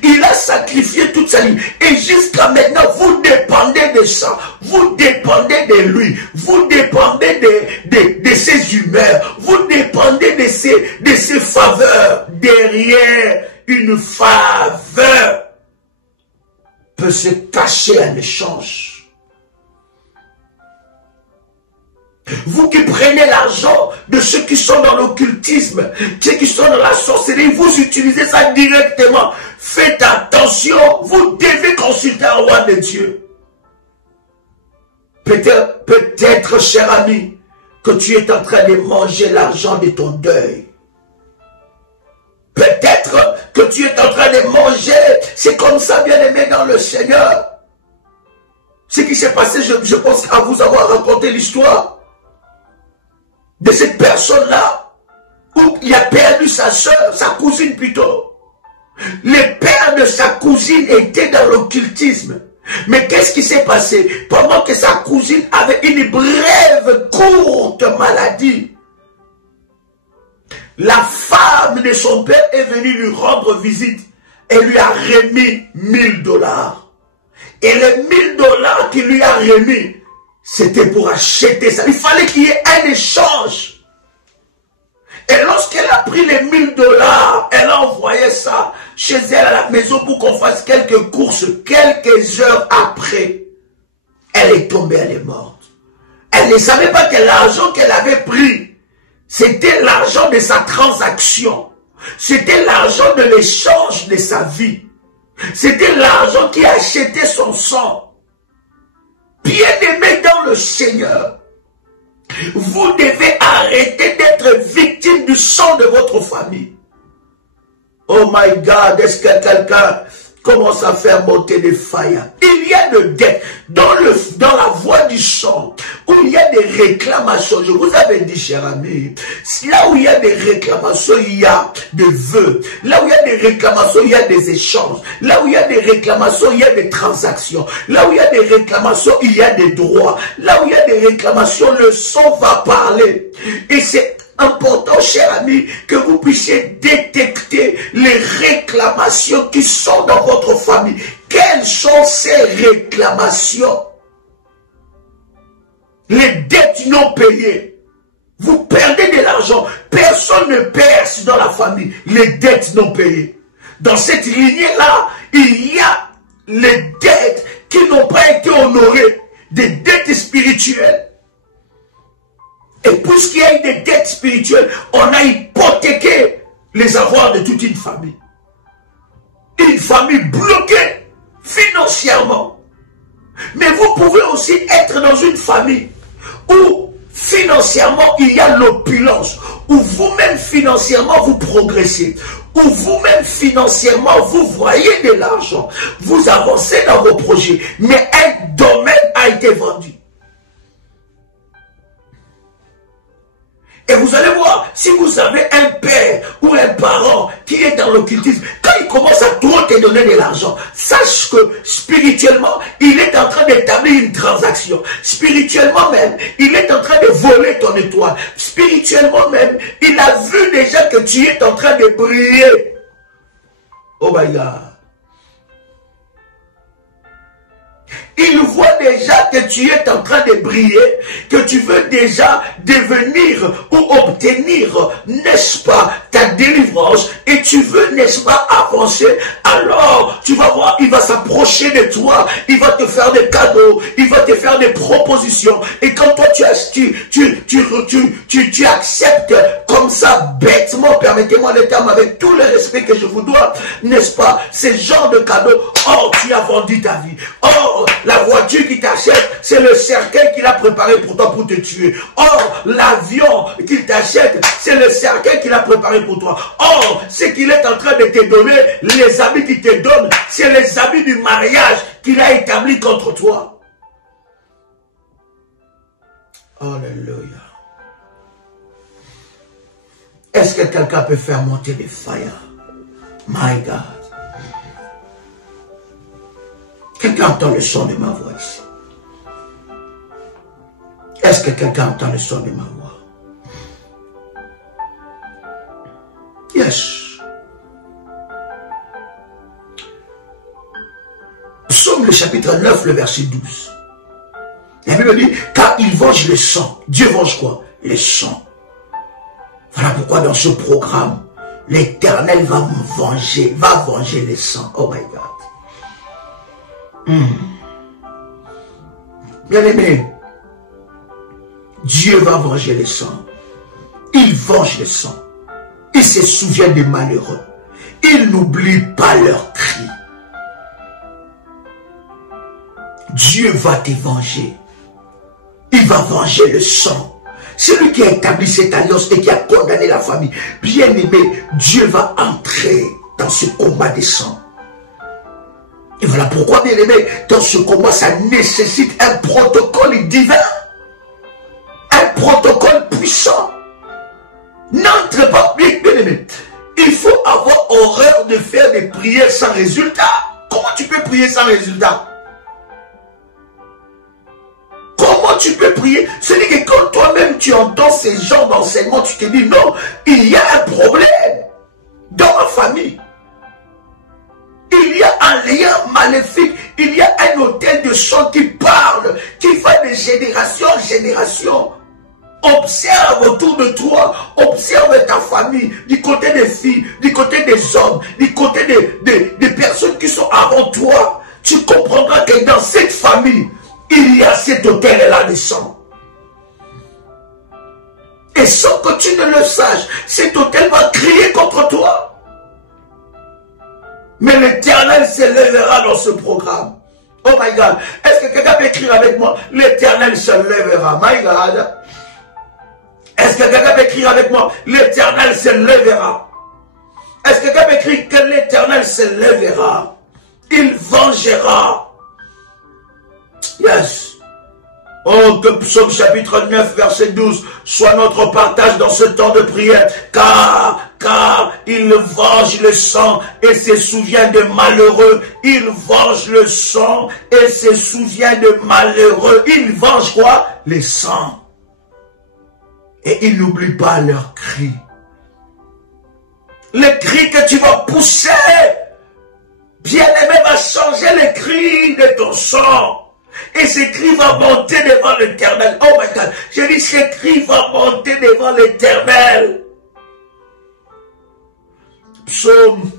Il a sacrifié toute sa lignée. Et jusqu'à maintenant, vous dépendez de ça. Vous dépendez de lui. Vous dépendez de ses humeurs. Vous dépendez de ses faveurs. Derrière une faveur peut se cacher un échange. Vous qui prenez l'argent de ceux qui sont dans l'occultisme, ceux qui sont dans la sorcellerie, vous utilisez ça directement. Faites attention, vous devez consulter un roi de Dieu. Peut-être, cher ami, que tu es en train de manger l'argent de ton deuil. Peut-être que tu es en train de manger, c'est comme ça, bien-aimé dans le Seigneur. Ce qui s'est passé, je pense à vous avoir raconté l'histoire. de cette personne-là, où il a perdu sa soeur, sa cousine plutôt. Le père de sa cousine était dans l'occultisme. Mais qu'est-ce qui s'est passé? Pendant que sa cousine avait une brève, courte maladie, la femme de son père est venue lui rendre visite et lui a remis 1000 $. Et les 1000 $ qu'il lui a remis, c'était pour acheter ça. Il fallait qu'il y ait un échange. Et lorsqu'elle a pris les 1000 $, elle a envoyé ça chez elle à la maison pour qu'on fasse quelques courses. Quelques heures après, elle est tombée, elle est morte. Elle ne savait pas que l'argent qu'elle avait pris, c'était l'argent de sa transaction. C'était l'argent de l'échange de sa vie. C'était l'argent qui achetait son sang. Bien-aimé dans le Seigneur, vous devez arrêter d'être victime du sang de votre famille. Oh my God, est-ce que quelqu'un commence à faire monter des failles? Il y a de dettes dans la voie du sang, où il y a des réclamations. Je vous avais dit, cher ami, là où il y a des réclamations, il y a des vœux. Là où il y a des réclamations, il y a des échanges. Là où il y a des réclamations, il y a des transactions. Là où il y a des réclamations, il y a des droits. Là où il y a des réclamations, le sang va parler. Et c'est important, cher ami, que vous puissiez détecter les réclamations qui sont dans votre famille. Quelles sont ces réclamations? Les dettes non payées. Vous perdez de l'argent. Personne ne perce dans la famille. Les dettes non payées. Dans cette lignée-là, il y a les dettes qui n'ont pas été honorées. Des dettes spirituelles. Et puisqu'il y a eu des dettes spirituelles, on a hypothéqué les avoirs de toute une famille. Une famille bloquée financièrement. Mais vous pouvez aussi être dans une famille où financièrement il y a l'opulence, où vous-même financièrement vous progressez, où vous-même financièrement vous voyez de l'argent, vous avancez dans vos projets, mais un domaine a été vendu. Et vous allez voir, si vous avez un père ou un parent qui est dans l'occultisme, quand il commence à trop te donner de l'argent, sache que spirituellement, il est en train d'établir une transaction. Spirituellement même, il est en train de voler ton étoile. Spirituellement même, il a vu déjà que tu es en train de briller. Oh my God. Il voit déjà que tu es en train de briller, que tu veux déjà devenir ou obtenir, n'est-ce pas, ta délivrance, et tu veux, n'est-ce pas, avancer. Alors, tu vas voir, il va s'approcher de toi, il va te faire des cadeaux, il va te faire des propositions. Et quand toi, tu acceptes comme ça, bêtement, permettez-moi le terme avec tout le respect que je vous dois, n'est-ce pas, ce genre de cadeaux, oh, tu as vendu ta vie, oh, la voiture qui t'achète, c'est le cercueil qu'il a préparé pour toi pour te tuer. Or, l'avion qu'il t'achète, c'est le cercueil qu'il a préparé pour toi. Or, ce qu'il est en train de te donner, les habits qu'il te donne, c'est les habits du mariage qu'il a établi contre toi. Alléluia. Est-ce que quelqu'un peut faire monter les fire? My God. Quelqu'un entend le son de ma voix ici? Est-ce que quelqu'un entend le son de ma voix? Yes. Psaume le chapitre 9, le verset 12. La Bible dit, car il venge le sang. Dieu venge quoi? Le sang. Voilà pourquoi dans ce programme, l'Éternel va venger le sang. Oh my God. Bien aimé, Dieu va venger le sang. Il venge le sang. Il se souvient des malheureux. Il n'oublie pas leurs cris. Dieu va te venger. Il va venger le sang. Celui qui a établi cette alliance et qui a condamné la famille. Bien aimé, Dieu va entrer dans ce combat des sangs. Et voilà pourquoi, bien aimé, dans ce combat, ça nécessite un protocole divin. Un protocole puissant. prier sans résultat? Comment tu peux prier sans résultat? Comment tu peux prier? C'est-à-dire que quand toi-même tu entends ces genres d'enseignement, tu te dis non, il y a un problème dans ma famille. Il y a un lien maléfique, il y a un hôtel de sang qui parle, qui va de génération en génération. Observe autour de toi, observe ta famille, du côté des filles, du côté des hommes, du côté des personnes qui sont avant toi. Tu comprendras que dans cette famille, il y a cet hôtel-là de sang. Et sans que tu ne le saches, cet hôtel va crier contre toi. Mais l'Éternel s'élèvera dans ce programme. Oh my God. Est-ce que quelqu'un peut écrire avec moi? L'Éternel se lèvera. My God. Est-ce que quelqu'un peut écrire avec moi? L'Éternel se lèvera. Est-ce que quelqu'un peut écrire que l'Éternel se lèvera? Il vengera. Yes. Oh, que Psaume chapitre 9, verset 12 soit notre partage dans ce temps de prière. Car il venge le sang et se souvient de malheureux. Il venge le sang et se souvient de malheureux. Il venge quoi? Les sangs. Et il n'oublie pas leurs cris. Les cris que tu vas pousser, bien-aimé, va changer les cris de ton sang. Et ces cris vont monter devant l'Éternel. Oh my God. Je dis, ces cris vont monter devant l'Éternel. Psaume,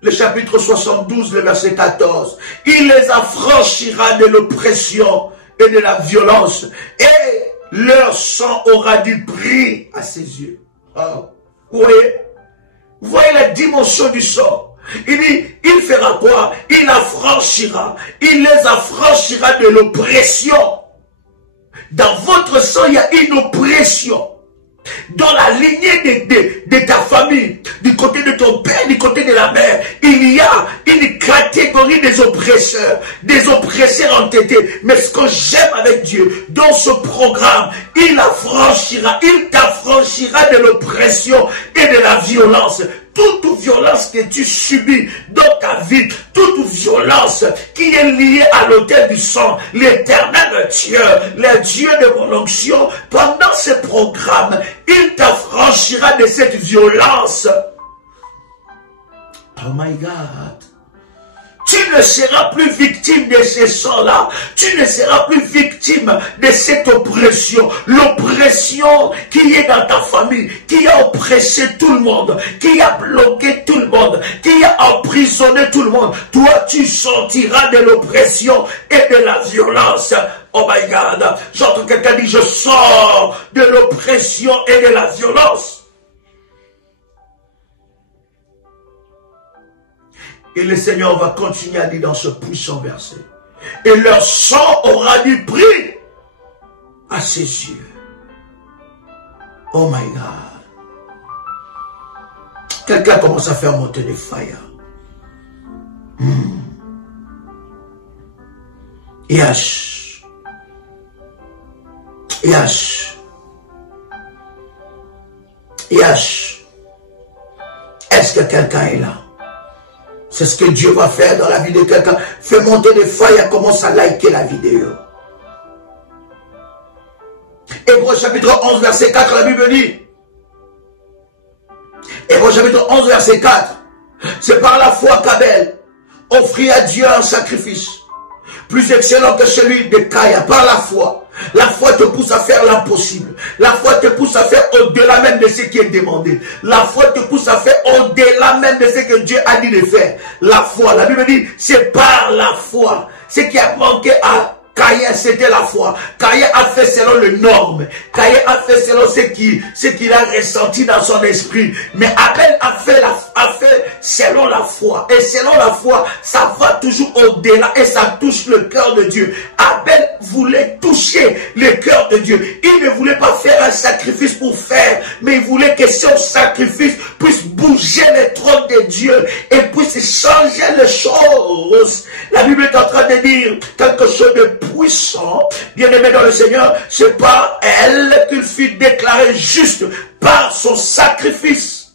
le chapitre 72, le verset 14. Il les affranchira de l'oppression et de la violence. Et leur sang aura du prix à ses yeux. Oh. Vous voyez la dimension du sang. Il dit, il fera quoi? Il affranchira. Il les affranchira de l'oppression. Dans votre sang, il y a une oppression. Dans la lignée de ta famille, du côté de ton père, du côté de la mère, il y a une catégorie des oppresseurs entêtés. Mais ce que j'aime avec Dieu, dans ce programme, il t'affranchira de l'oppression et de la violence. Toute violence que tu subis dans ta vie, toute violence qui est liée à l'autel du sang, l'Éternel Dieu, le Dieu de mon onction, pendant ce programme, il t'affranchira de cette violence. Oh my God. Tu ne seras plus victime de ces sangs-là. Tu ne seras plus victime de cette oppression. L'oppression qui est dans ta famille, qui a oppressé tout le monde, qui a bloqué tout le monde, qui a emprisonné tout le monde. Toi, tu sortiras de l'oppression et de la violence. Oh my God. J'entends quelqu'un dire, je sors de l'oppression et de la violence. Et le Seigneur va continuer à dire dans ce puissant verset. Et leur sang aura du prix à ses yeux. Oh my God. Quelqu'un commence à faire monter des fire. Yash. Yash. Yash. Est-ce que quelqu'un est là? C'est ce que Dieu va faire dans la vie de quelqu'un. Fais monter des feuilles et commence à liker la vidéo. Hébreux chapitre 11 verset 4, la Bible dit. Hébreux chapitre 11 verset 4. C'est par la foi qu'Abel offrit à Dieu un sacrifice plus excellent que celui de Caïn. Par la foi. La foi te pousse à faire l'impossible. La foi te pousse à faire au-delà même de ce qui est demandé. La foi te pousse à faire au-delà même de ce que Dieu a dit de faire. La foi, la Bible dit, c'est par la foi. Ce qui a manqué à Caïn, c'était la foi. Caïn a fait selon les normes. Caïn a fait selon ce qu'il a ressenti dans son esprit. Mais Abel a fait selon la foi. Et selon la foi, ça va toujours au-delà et ça touche le cœur de Dieu. Abel voulait toucher le cœur de Dieu. Il ne voulait pas faire un sacrifice pour faire, mais il voulait que son sacrifice puisse bouger le trône de Dieu et puisse changer les choses. La Bible est en train de dire quelque chose de puissant. Bien-aimé dans le Seigneur, c'est par elle qu'il fut déclaré juste par son sacrifice.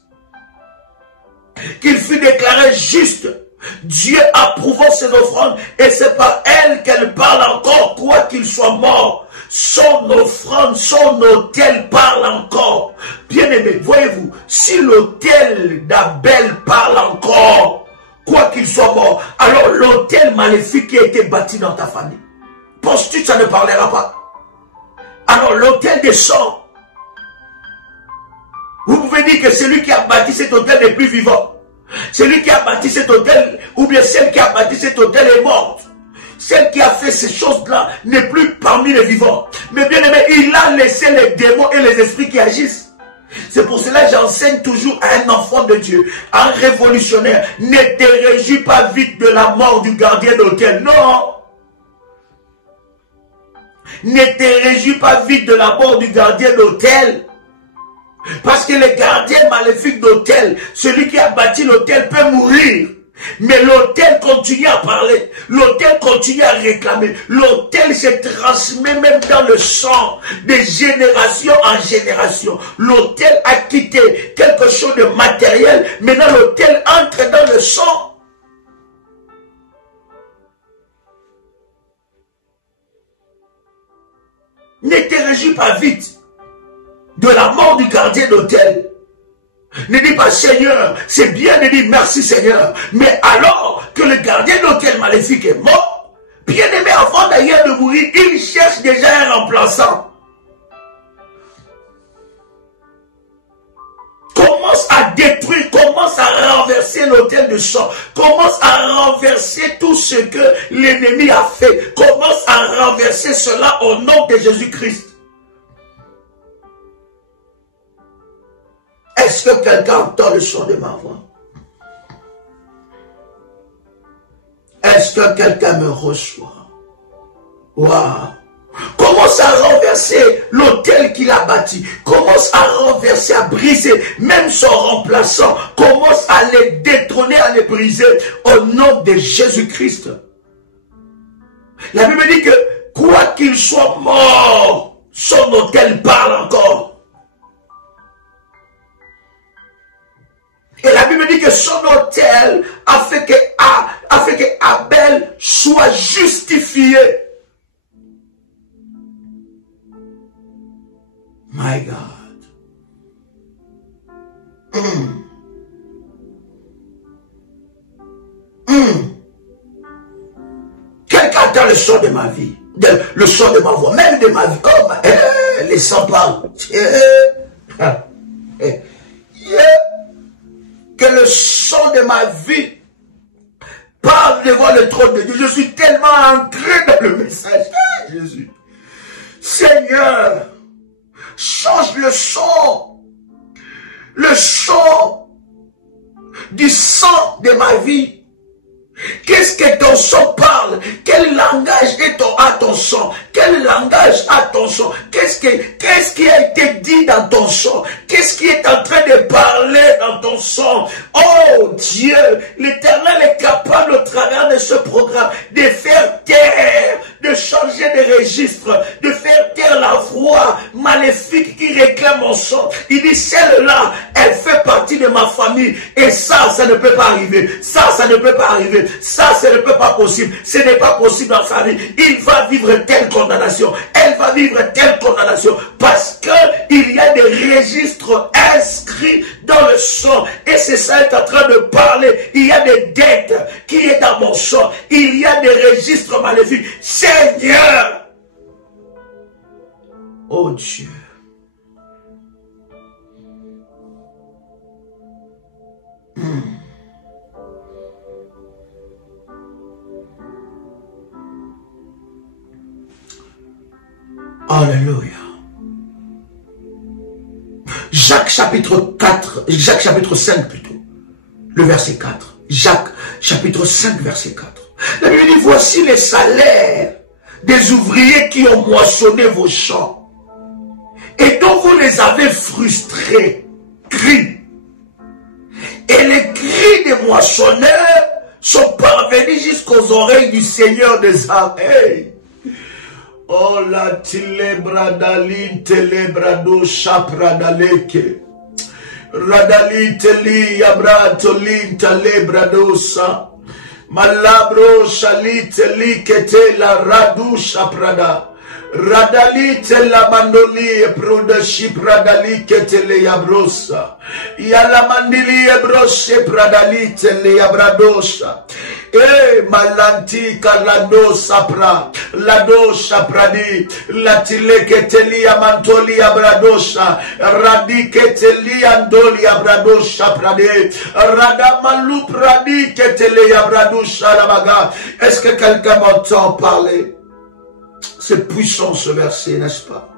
qu'il fut déclaré juste. Dieu approuvant ses offrandes, et c'est par elle qu'elle parle encore, quoi qu'il soit mort. Son offrande, son autel parle encore. Bien-aimé, voyez-vous, si l'autel d'Abel parle encore, quoi qu'il soit mort, alors l'autel maléfique qui a été bâti dans ta famille, penses-tu que ça ne parlera pas? Alors l'autel des sangs, vous pouvez dire que celui qui a bâti cet autel n'est plus vivant. Celui qui a bâti cet autel, ou bien celle qui a bâti cet autel est morte. Celle qui a fait ces choses-là n'est plus parmi les vivants. Mais bien aimé, il a laissé les démons et les esprits qui agissent. C'est pour cela que j'enseigne toujours à un enfant de Dieu, à un révolutionnaire, ne te réjouis pas vite de la mort du gardien d'autel. Non. Ne te réjouis pas vite de la mort du gardien d'autel. Parce que le gardien maléfique d'autel, celui qui a bâti l'autel peut mourir. Mais l'autel continue à parler. L'autel continue à réclamer. L'autel se transmet même dans le sang de génération en génération. L'autel a quitté quelque chose de matériel. Maintenant l'autel entre dans le sang. Ne te réjouis pas vite de la mort du gardien d'autel. Ne dis pas Seigneur, c'est bien de dire merci Seigneur. Mais alors que le gardien d'autel maléfique est mort, bien aimé, avant d'ailleurs de mourir, il cherche déjà un remplaçant. Commence à détruire, commence à renverser l'autel de sang. Commence à renverser tout ce que l'ennemi a fait. Commence à renverser cela au nom de Jésus-Christ. Est-ce que quelqu'un entend le son de ma voix? Est-ce que quelqu'un me reçoit? Waouh! Commence à renverser l'autel qu'il a bâti. Commence à renverser, à briser même son remplaçant. Commence à les détrôner, à les briser au nom de Jésus-Christ. La Bible dit que quoi qu'il soit mort, son autel parle encore. Et la Bible dit que son autel a fait que Abel soit justifié. My God. Quelqu'un entend le son de ma vie, le son de ma voix, même de ma vie. Oh, les sons parlent. Que le son de ma vie parle devant le trône de Dieu. Je suis tellement ancré dans le message. Jésus. Seigneur, change le son du sang de ma vie. Qu'est-ce que ton son parle? Quel langage est à ton son? Quel langage a ton son? Qu'est-ce qui a été dit dans ton son? Qu'est-ce qui est en train de parler dans ton son? Oh Dieu, l'Éternel est capable au travers de ce programme de faire taire, de changer de registre, de faire taire la voix maléfique qui réclame mon son. Il dit celle-là, elle fait partie de ma famille et ça ne peut pas arriver. Ça ne peut pas arriver. Ça ne peut pas possible. Ce n'est pas possible dans sa vie. Il va vivre telle condamnation. Elle va vivre telle condamnation. Parce qu'il y a des registres inscrits dans le sang. Et c'est ça qui est en train de parler. Il y a des dettes qui est dans mon sang. Il y a des registres maléfiques. Seigneur! Oh Dieu! Alléluia. Jacques chapitre 5 plutôt, le verset 4. Jacques chapitre 5 verset 4. La Bible dit, voici les salaires des ouvriers qui ont moissonné vos champs et dont vous les avez frustrés. Cris. Et les cris des moissonneurs sont parvenus jusqu'aux oreilles du Seigneur des armées. Oh la tilebradalin telebrado chapradaleke. Radali teli abratolin talebradosa. Malabro shalite likete la radusha prada. Radalite la mandoli prodaship radalike tele yabrosa. Yala mandili yabroshe pradalite le yabradosa. Malanti kaladosa pra. Ladosha pradi. Latileke teli yamantoli yabradosa. Radike teli andoli yabradosha prade. Radamalu pradike tele yabradosha labaga. Est-ce que quelqu'un m'entend parler? C'est puissant ce verset, n'est-ce pas?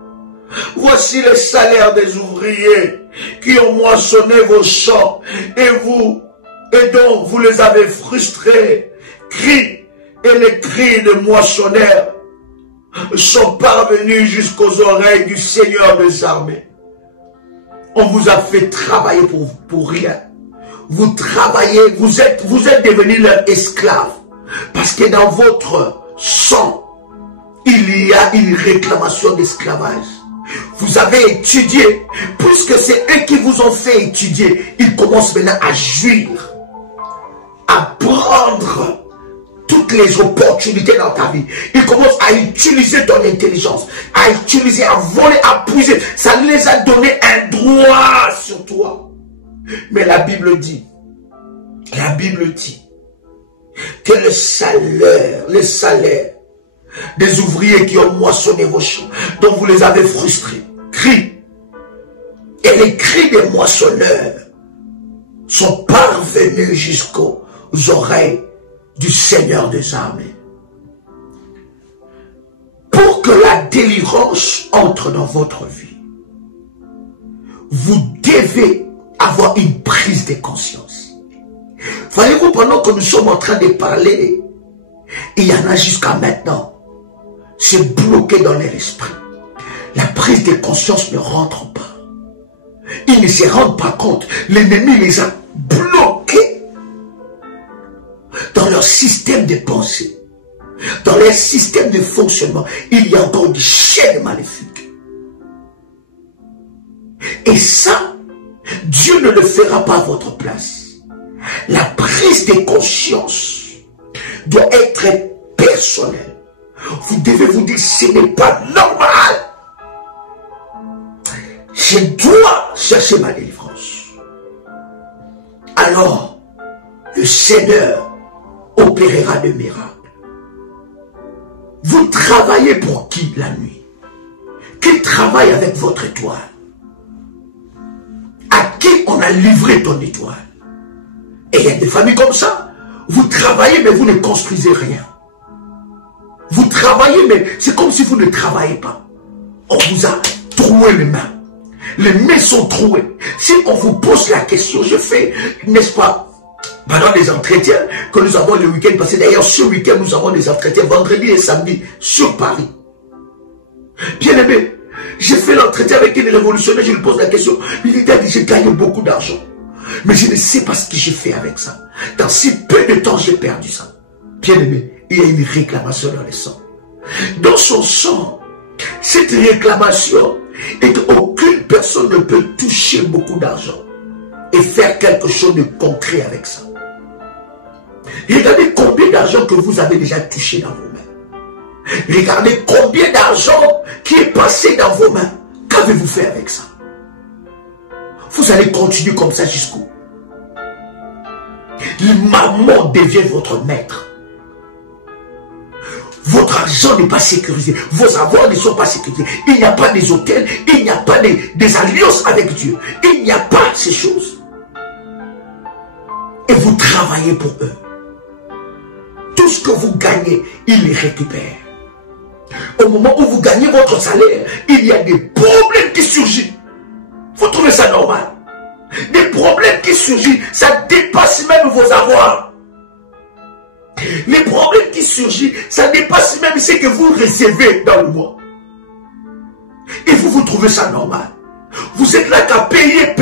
Voici le salaire des ouvriers qui ont moissonné vos champs et dont vous les avez frustrés. Cris et les cris de moissonneurs sont parvenus jusqu'aux oreilles du Seigneur des armées. On vous a fait travailler pour rien. Vous travaillez, vous êtes devenus leurs esclaves. Parce que dans votre sang, il y a une réclamation d'esclavage. Vous avez étudié, puisque c'est eux qui vous ont fait étudier, ils commencent maintenant à jouir, à prendre toutes les opportunités dans ta vie. Ils commencent à utiliser ton intelligence, à utiliser, à voler, à puiser. Ça les a donné un droit sur toi. Mais la Bible dit que le salaire des ouvriers qui ont moissonné vos champs, dont vous les avez frustrés, crient. Et les cris des moissonneurs sont parvenus jusqu'aux oreilles du Seigneur des armées. Pour que la délivrance entre dans votre vie, vous devez avoir une prise de conscience. Voyez-vous, pendant que nous sommes en train de parler, il y en a jusqu'à maintenant, c'est bloqué dans leur esprit. La prise de conscience ne rentre pas. Ils ne se rendent pas compte. L'ennemi les a bloqués dans leur système de pensée, dans leur système de fonctionnement. Il y a encore des chaînes maléfiques. Et ça, Dieu ne le fera pas à votre place. La prise de conscience doit être personnelle. Vous devez vous dire, ce n'est pas normal. Je dois chercher ma délivrance. Alors, le Seigneur opérera de miracles. Vous travaillez pour qui la nuit? Qui travaille avec votre étoile? À qui on a livré ton étoile? Et il y a des familles comme ça. Vous travaillez, mais vous ne construisez rien. Vous travaillez, mais c'est comme si vous ne travaillez pas. On vous a troué les mains. Les mains sont trouées. Si on vous pose la question, je fais, n'est-ce pas, pendant les entretiens que nous avons le week-end passé. D'ailleurs, ce week-end, nous avons des entretiens vendredi et samedi sur Paris. Bien aimé, j'ai fait l'entretien avec une révolutionnaire, je lui pose la question. Il a dit, j'ai gagné beaucoup d'argent. Mais je ne sais pas ce que j'ai fait avec ça. Dans si peu de temps, j'ai perdu ça. Bien aimé, il y a une réclamation dans le sang. Dans son sang, cette réclamation est qu'aucune personne ne peut toucher beaucoup d'argent et faire quelque chose de concret avec ça. Regardez combien d'argent que vous avez déjà touché dans vos mains. Regardez combien d'argent qui est passé dans vos mains. Qu'avez-vous fait avec ça? Vous allez continuer comme ça jusqu'où? Le mammon devient votre maître. Votre argent n'est pas sécurisé. Vos avoirs ne sont pas sécurisés. Il n'y a pas des hôtels. Il n'y a pas des alliances avec Dieu. Il n'y a pas ces choses. Et vous travaillez pour eux. Tout ce que vous gagnez, ils les récupèrent. Au moment où vous gagnez votre salaire, il y a des problèmes qui surgissent. Vous trouvez ça normal? Des problèmes qui surgissent, ça dépasse même vos avoirs. Les problèmes qui surgissent, ça dépasse même ce que vous recevez dans le mois. Et vous trouvez ça normal. Vous êtes là qu'à payer.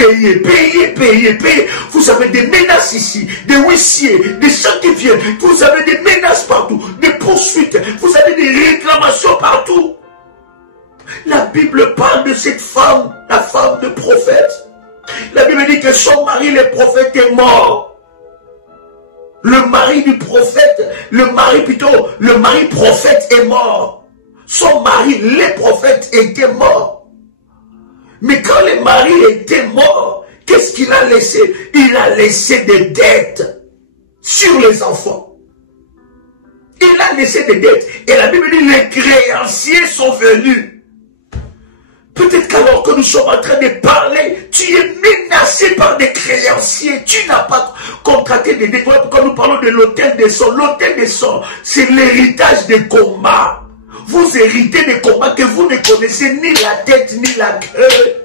Vous avez des menaces ici, des huissiers, des gens qui viennent. Vous avez des menaces partout, des poursuites. Vous avez des réclamations partout. La Bible parle de cette femme, la femme de prophète. La Bible dit que son mari, le prophète, est mort. Le mari du prophète, le mari prophète est mort. Son mari, le prophète, était mort. Mais quand le mari était mort, qu'est-ce qu'il a laissé? Il a laissé des dettes sur les enfants. Il a laissé des dettes. Et la Bible dit, les créanciers sont venus. Peut-être qu'alors que nous sommes en train de parler, tu es menacé par des créanciers. Tu n'as pas contracté des dettes. Quand nous parlons de l'autel des sons, l'autel des sons, c'est l'héritage des combats. Vous héritez des combats que vous ne connaissez ni la tête ni la queue.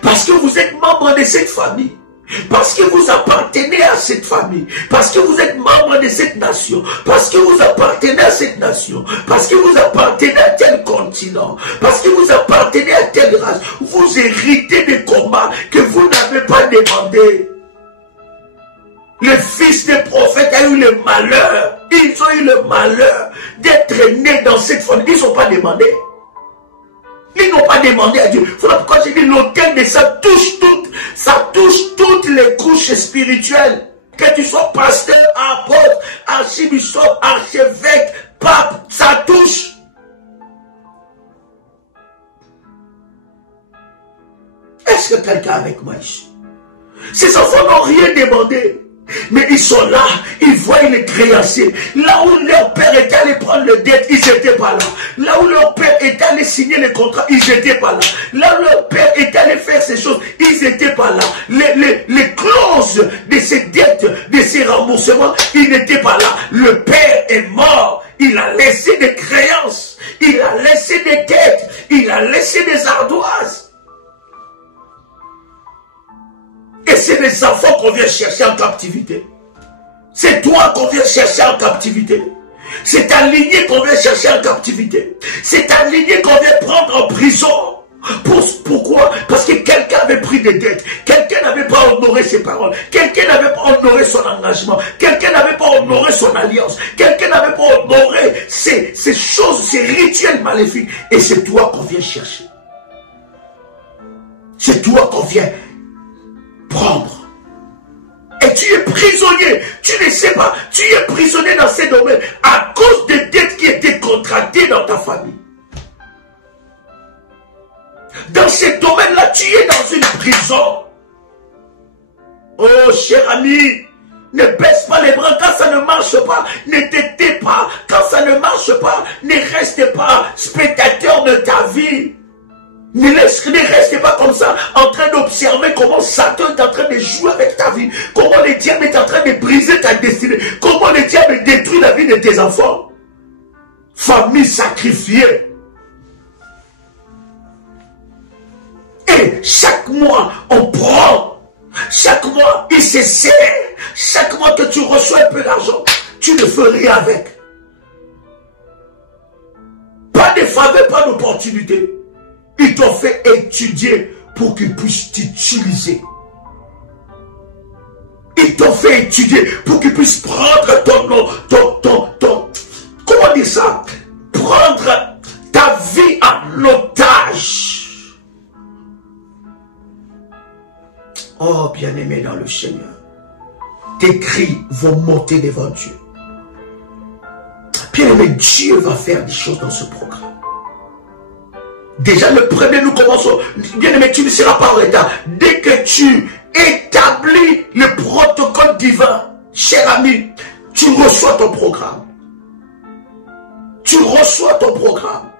Parce que vous êtes membre de cette famille. Parce que vous appartenez à cette famille. Parce que vous êtes membre de cette nation. Parce que vous appartenez à cette nation. Parce que vous appartenez à tel continent. Parce que vous appartenez à telle race. Vous héritez des combats que vous n'avez pas demandé. Le fils des prophètes a eu le malheur. Ils ont eu le malheur d'être nés dans cette famille. Ils ne sont pas demandés. Ils n'ont pas demandé à Dieu. Voilà pourquoi j'ai dit l'autel de ça touche toutes les couches spirituelles. Que tu sois pasteur, apôtre, archibishop, archevêque, pape, ça touche. Est-ce que quelqu'un est avec moi ici? Ces enfants n'ont rien demandé. Mais ils sont là, ils voient les créanciers. Là où leur père était allé prendre le dette, ils n'étaient pas là. Là où leur père était allé signer les contrats, ils n'étaient pas là. Là où leur père était allé faire ces choses, ils n'étaient pas là. Les clauses de ces dettes, de ces remboursements, ils n'étaient pas là. Le père est mort. Il a laissé des créances. Il a laissé des dettes. Il a laissé des ardoises. Et c'est les enfants qu'on vient chercher en captivité. C'est toi qu'on vient chercher en captivité. C'est ta lignée qu'on vient chercher en captivité. C'est ta lignée qu'on vient prendre en prison. Pourquoi? Parce que quelqu'un avait pris des dettes. Quelqu'un n'avait pas honoré ses paroles. Quelqu'un n'avait pas honoré son engagement. Quelqu'un n'avait pas honoré son alliance. Quelqu'un n'avait pas honoré ces choses, ces rituels maléfiques. Et c'est toi qu'on vient chercher. C'est toi qu'on vient prendre. Et tu es prisonnier. Tu ne sais pas. Tu es prisonnier dans ces domaines à cause des dettes qui étaient contractées dans ta famille. Dans ces domaines-là, tu es dans une prison. Oh, cher ami, ne baisse pas les bras quand ça ne marche pas. Ne t'étais pas. Quand ça ne marche pas, ne reste pas spectateur de ta vie. Ne reste pas comme ça, en train d'observer comment Satan est en train de jouer avec ta vie. Comment le diable est en train de briser ta destinée. Comment le diable détruit la vie de tes enfants. Famille sacrifiée. Et chaque mois, on prend. Chaque mois, il se sert. Chaque mois que tu reçois un peu d'argent, tu ne fais rien avec. Pas de faveur, pas d'opportunité. Ils t'ont fait étudier pour qu'ils puissent t'utiliser. Ils t'ont fait étudier pour qu'ils puissent prendre comment dire ça? Prendre ta vie en otage. Oh, bien-aimé dans le Seigneur, tes cris vont monter devant Dieu. Bien-aimé, Dieu va faire des choses dans ce programme. Déjà, le premier, nous commençons. Bien-aimé, tu ne seras pas en retard. Dès que tu établis le protocole divin, cher ami, tu reçois ton programme. Tu reçois ton programme.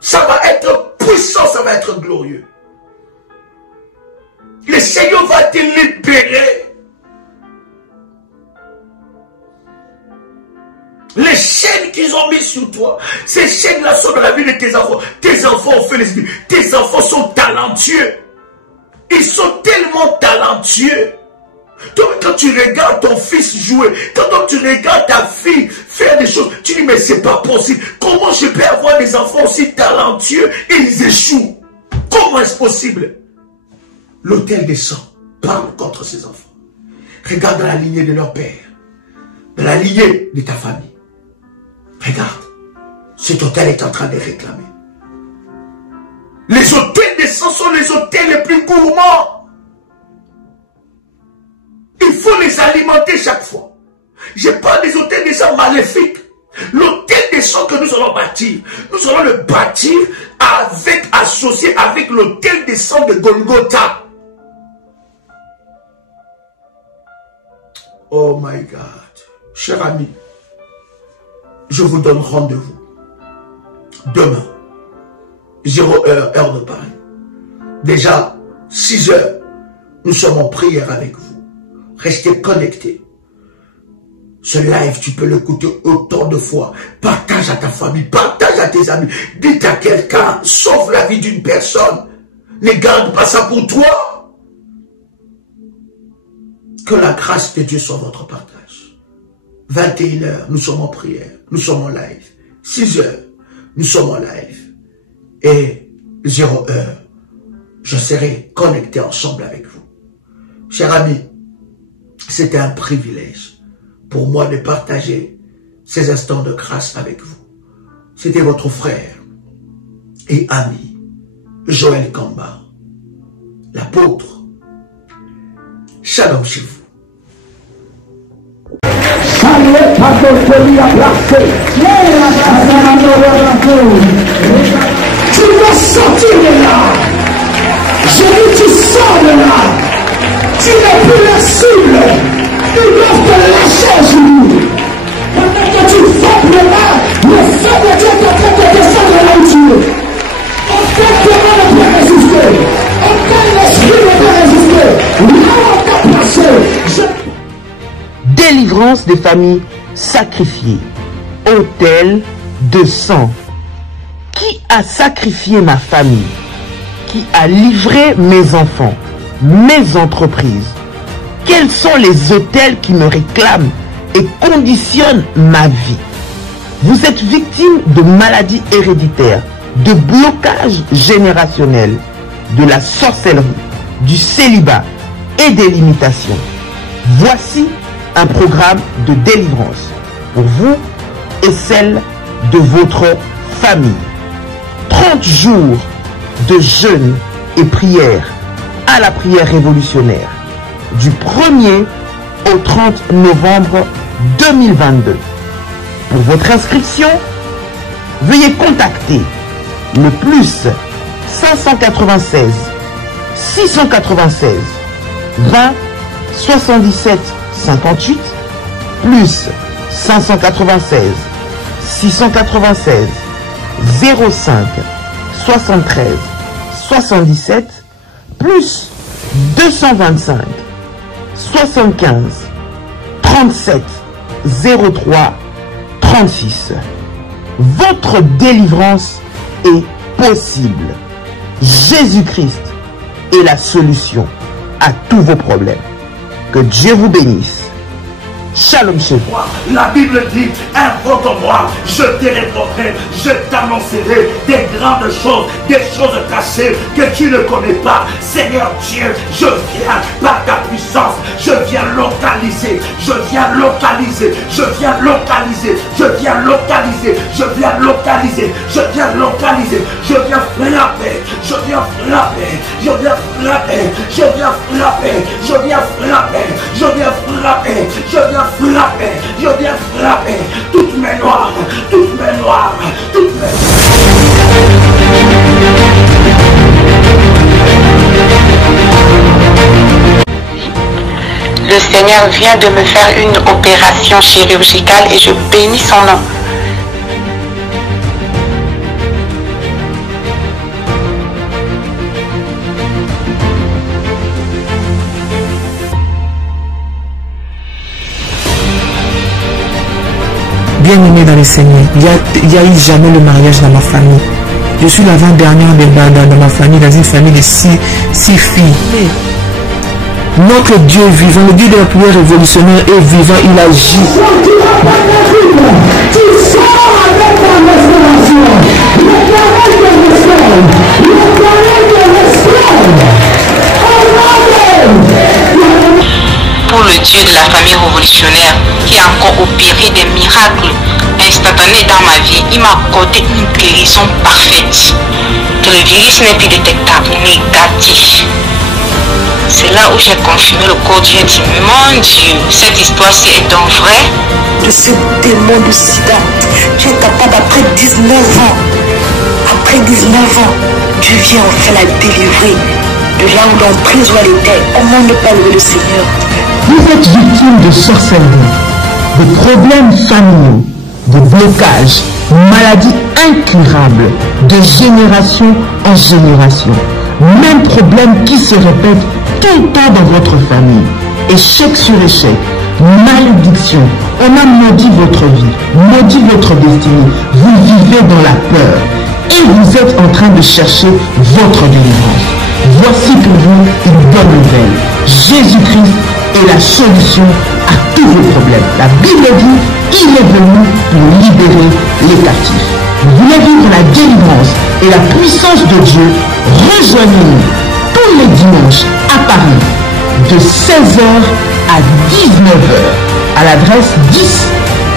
Ça va être puissant, ça va être glorieux. Le Seigneur va te libérer. Les chaînes qu'ils ont mis sur toi, ces chaînes-là sont dans la vie de tes enfants. Tes enfants ont fait les études. Tes enfants sont talentueux. Ils sont tellement talentueux. Donc, quand tu regardes ton fils jouer, quand tu regardes ta fille faire des choses, tu dis, mais c'est pas possible. Comment je peux avoir des enfants aussi talentueux et ils échouent? Comment est-ce possible? L'autel des sangs parle contre ces enfants. Regarde dans la lignée de leur père, dans la lignée de ta famille. Regarde, cet autel est en train de réclamer. Les autels de sang sont les hôtels les plus gourmands. Il faut les alimenter chaque fois. Je parle des hôtels de sang maléfiques. L'hôtel de sang que nous allons bâtir, nous allons le bâtir associé avec l'hôtel de sang de Golgotha. Oh my God. Cher ami, je vous donne rendez-vous demain, 0 heure de Paris. Déjà, 6 heures, nous sommes en prière avec vous. Restez connectés. Ce live, tu peux l'écouter autant de fois. Partage à ta famille, partage à tes amis. Dites à quelqu'un, sauve la vie d'une personne. Ne garde pas ça pour toi. Que la grâce de Dieu soit votre partage. 21h, nous sommes en prière, nous sommes en live. 6h, nous sommes en live. Et 0 heure, je serai connecté ensemble avec vous. Chers amis, c'était un privilège pour moi de partager ces instants de grâce avec vous. C'était votre frère et ami, Joël Kamba, l'apôtre. Shalom chez vous. Tu dois sortir de là. Je dis tu sors de là. Tu n'es plus la cible. Ils doivent te lâcher aujourd'hui. Pendant que tu frappes le mal, le feu de Dieu est en train de descendre là où tu es. Aucun témoin ne peut résister. Aucun esprit ne peut résister. Là où on t'a placé, Délivrance des familles sacrifiées. Autel de sang. Qui a sacrifié ma famille? Qui a livré mes enfants, mes entreprises? Quels sont les autels qui me réclament et conditionnent ma vie? Vous êtes victime de maladies héréditaires, de blocages générationnels, de la sorcellerie, du célibat et des limitations. Voici un programme de délivrance pour vous et celle de votre famille. 30 jours de jeûne et prière à la prière révolutionnaire du 1er au 30 novembre 2022. Pour votre inscription, veuillez contacter le plus 596 696 20 77 58 plus 596 696 05 73 77 plus 225 75 37 03 36. Votre délivrance est possible. Jésus-Christ est la solution à tous vos problèmes. Que Dieu vous bénisse. Shalom chez vous. La Bible dit, invoque-moi, je te répondrai, je t'annoncerai des grandes choses, des choses cachées que tu ne connais pas. Seigneur Dieu, je viens par ta puissance, je viens localiser, je viens localiser, je viens localiser, je viens localiser, je viens localiser, je viens localiser, je viens frapper, je viens frapper, je viens frapper, je viens frapper, je viens frapper, je viens frapper, je viens frapper, je viens frapper toutes mes noirs, toutes mes noirs, toutes mes... Le Seigneur vient de me faire une opération chirurgicale et je bénis son nom. Bien-aimé dans le Seigneur, il n'y a eu jamais le mariage dans ma famille. Je suis l'avant-dernière dans ma famille, dans une famille de six filles. Notre Dieu vivant, le Dieu de la prière révolutionnaire est vivant, il agit. Pour le Dieu de la famille révolutionnaire qui a encore opéré des miracles instantanés dans ma vie. Il m'a accordé une guérison parfaite. Que le virus n'est plus détectable, négatif. C'est là où j'ai confirmé le corps Dieu dit, mon Dieu, cette histoire-ci est donc vraie. De ce démon de sida, tu es capable après 19 ans. Après 19 ans, Dieu vient enfin la délivrer de là où l'emprise elle était. Comment ne pas louer le Seigneur? Vous êtes victime de sorcellerie, de problèmes familiaux, de blocages, maladies incurables, de génération en génération. Même problème qui se répète tout le temps dans votre famille. Échec sur échec, malédiction. On a maudit votre vie, maudit votre destinée. Vous vivez dans la peur et vous êtes en train de chercher votre délivrance. Voici pour vous une bonne nouvelle. Jésus-Christ est la solution à tous vos problèmes. La Bible dit, il est venu pour libérer les captifs. Vous voulez vivre la délivrance et la puissance de Dieu? Rejoignez-nous tous les dimanches à Paris de 16h à 19h à l'adresse 10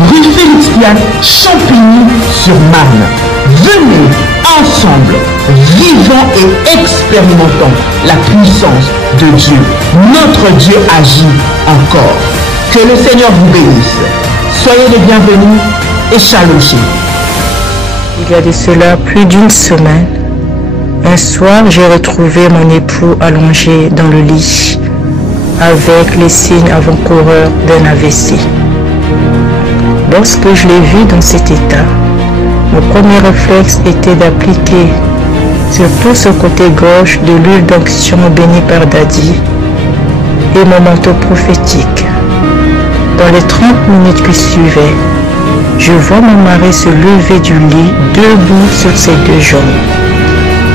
rue Félix Piat, Champigny-sur-Marne. Venez ensemble, vivons et expérimentons la puissance de Dieu. Notre Dieu agit encore. Que le Seigneur vous bénisse. Soyez les bienvenus et shalom. Il y a de cela plus d'une semaine, un soir, j'ai retrouvé mon époux allongé dans le lit avec les signes avant-coureurs d'un AVC. Lorsque je l'ai vu dans cet état, mon premier réflexe était d'appliquer sur tout ce côté gauche de l'huile d'onction bénie par Daddy et mon manteau prophétique. Dans les 30 minutes qui suivaient, je vois mon mari se lever du lit, debout sur ses deux jambes.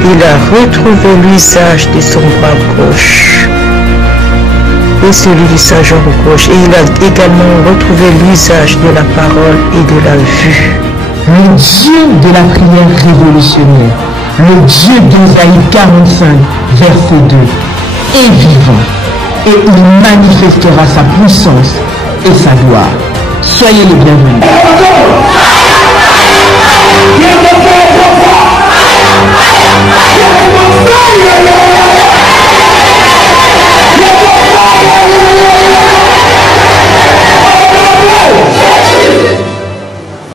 Il a retrouvé l'usage de son bras gauche et celui de sa jambe gauche. Et il a également retrouvé l'usage de la parole et de la vue. Le Dieu de la prière révolutionnaire, le Dieu d'Ésaïe 45, verset 2, est vivant et il manifestera sa puissance et sa gloire. Soyez les bienvenus.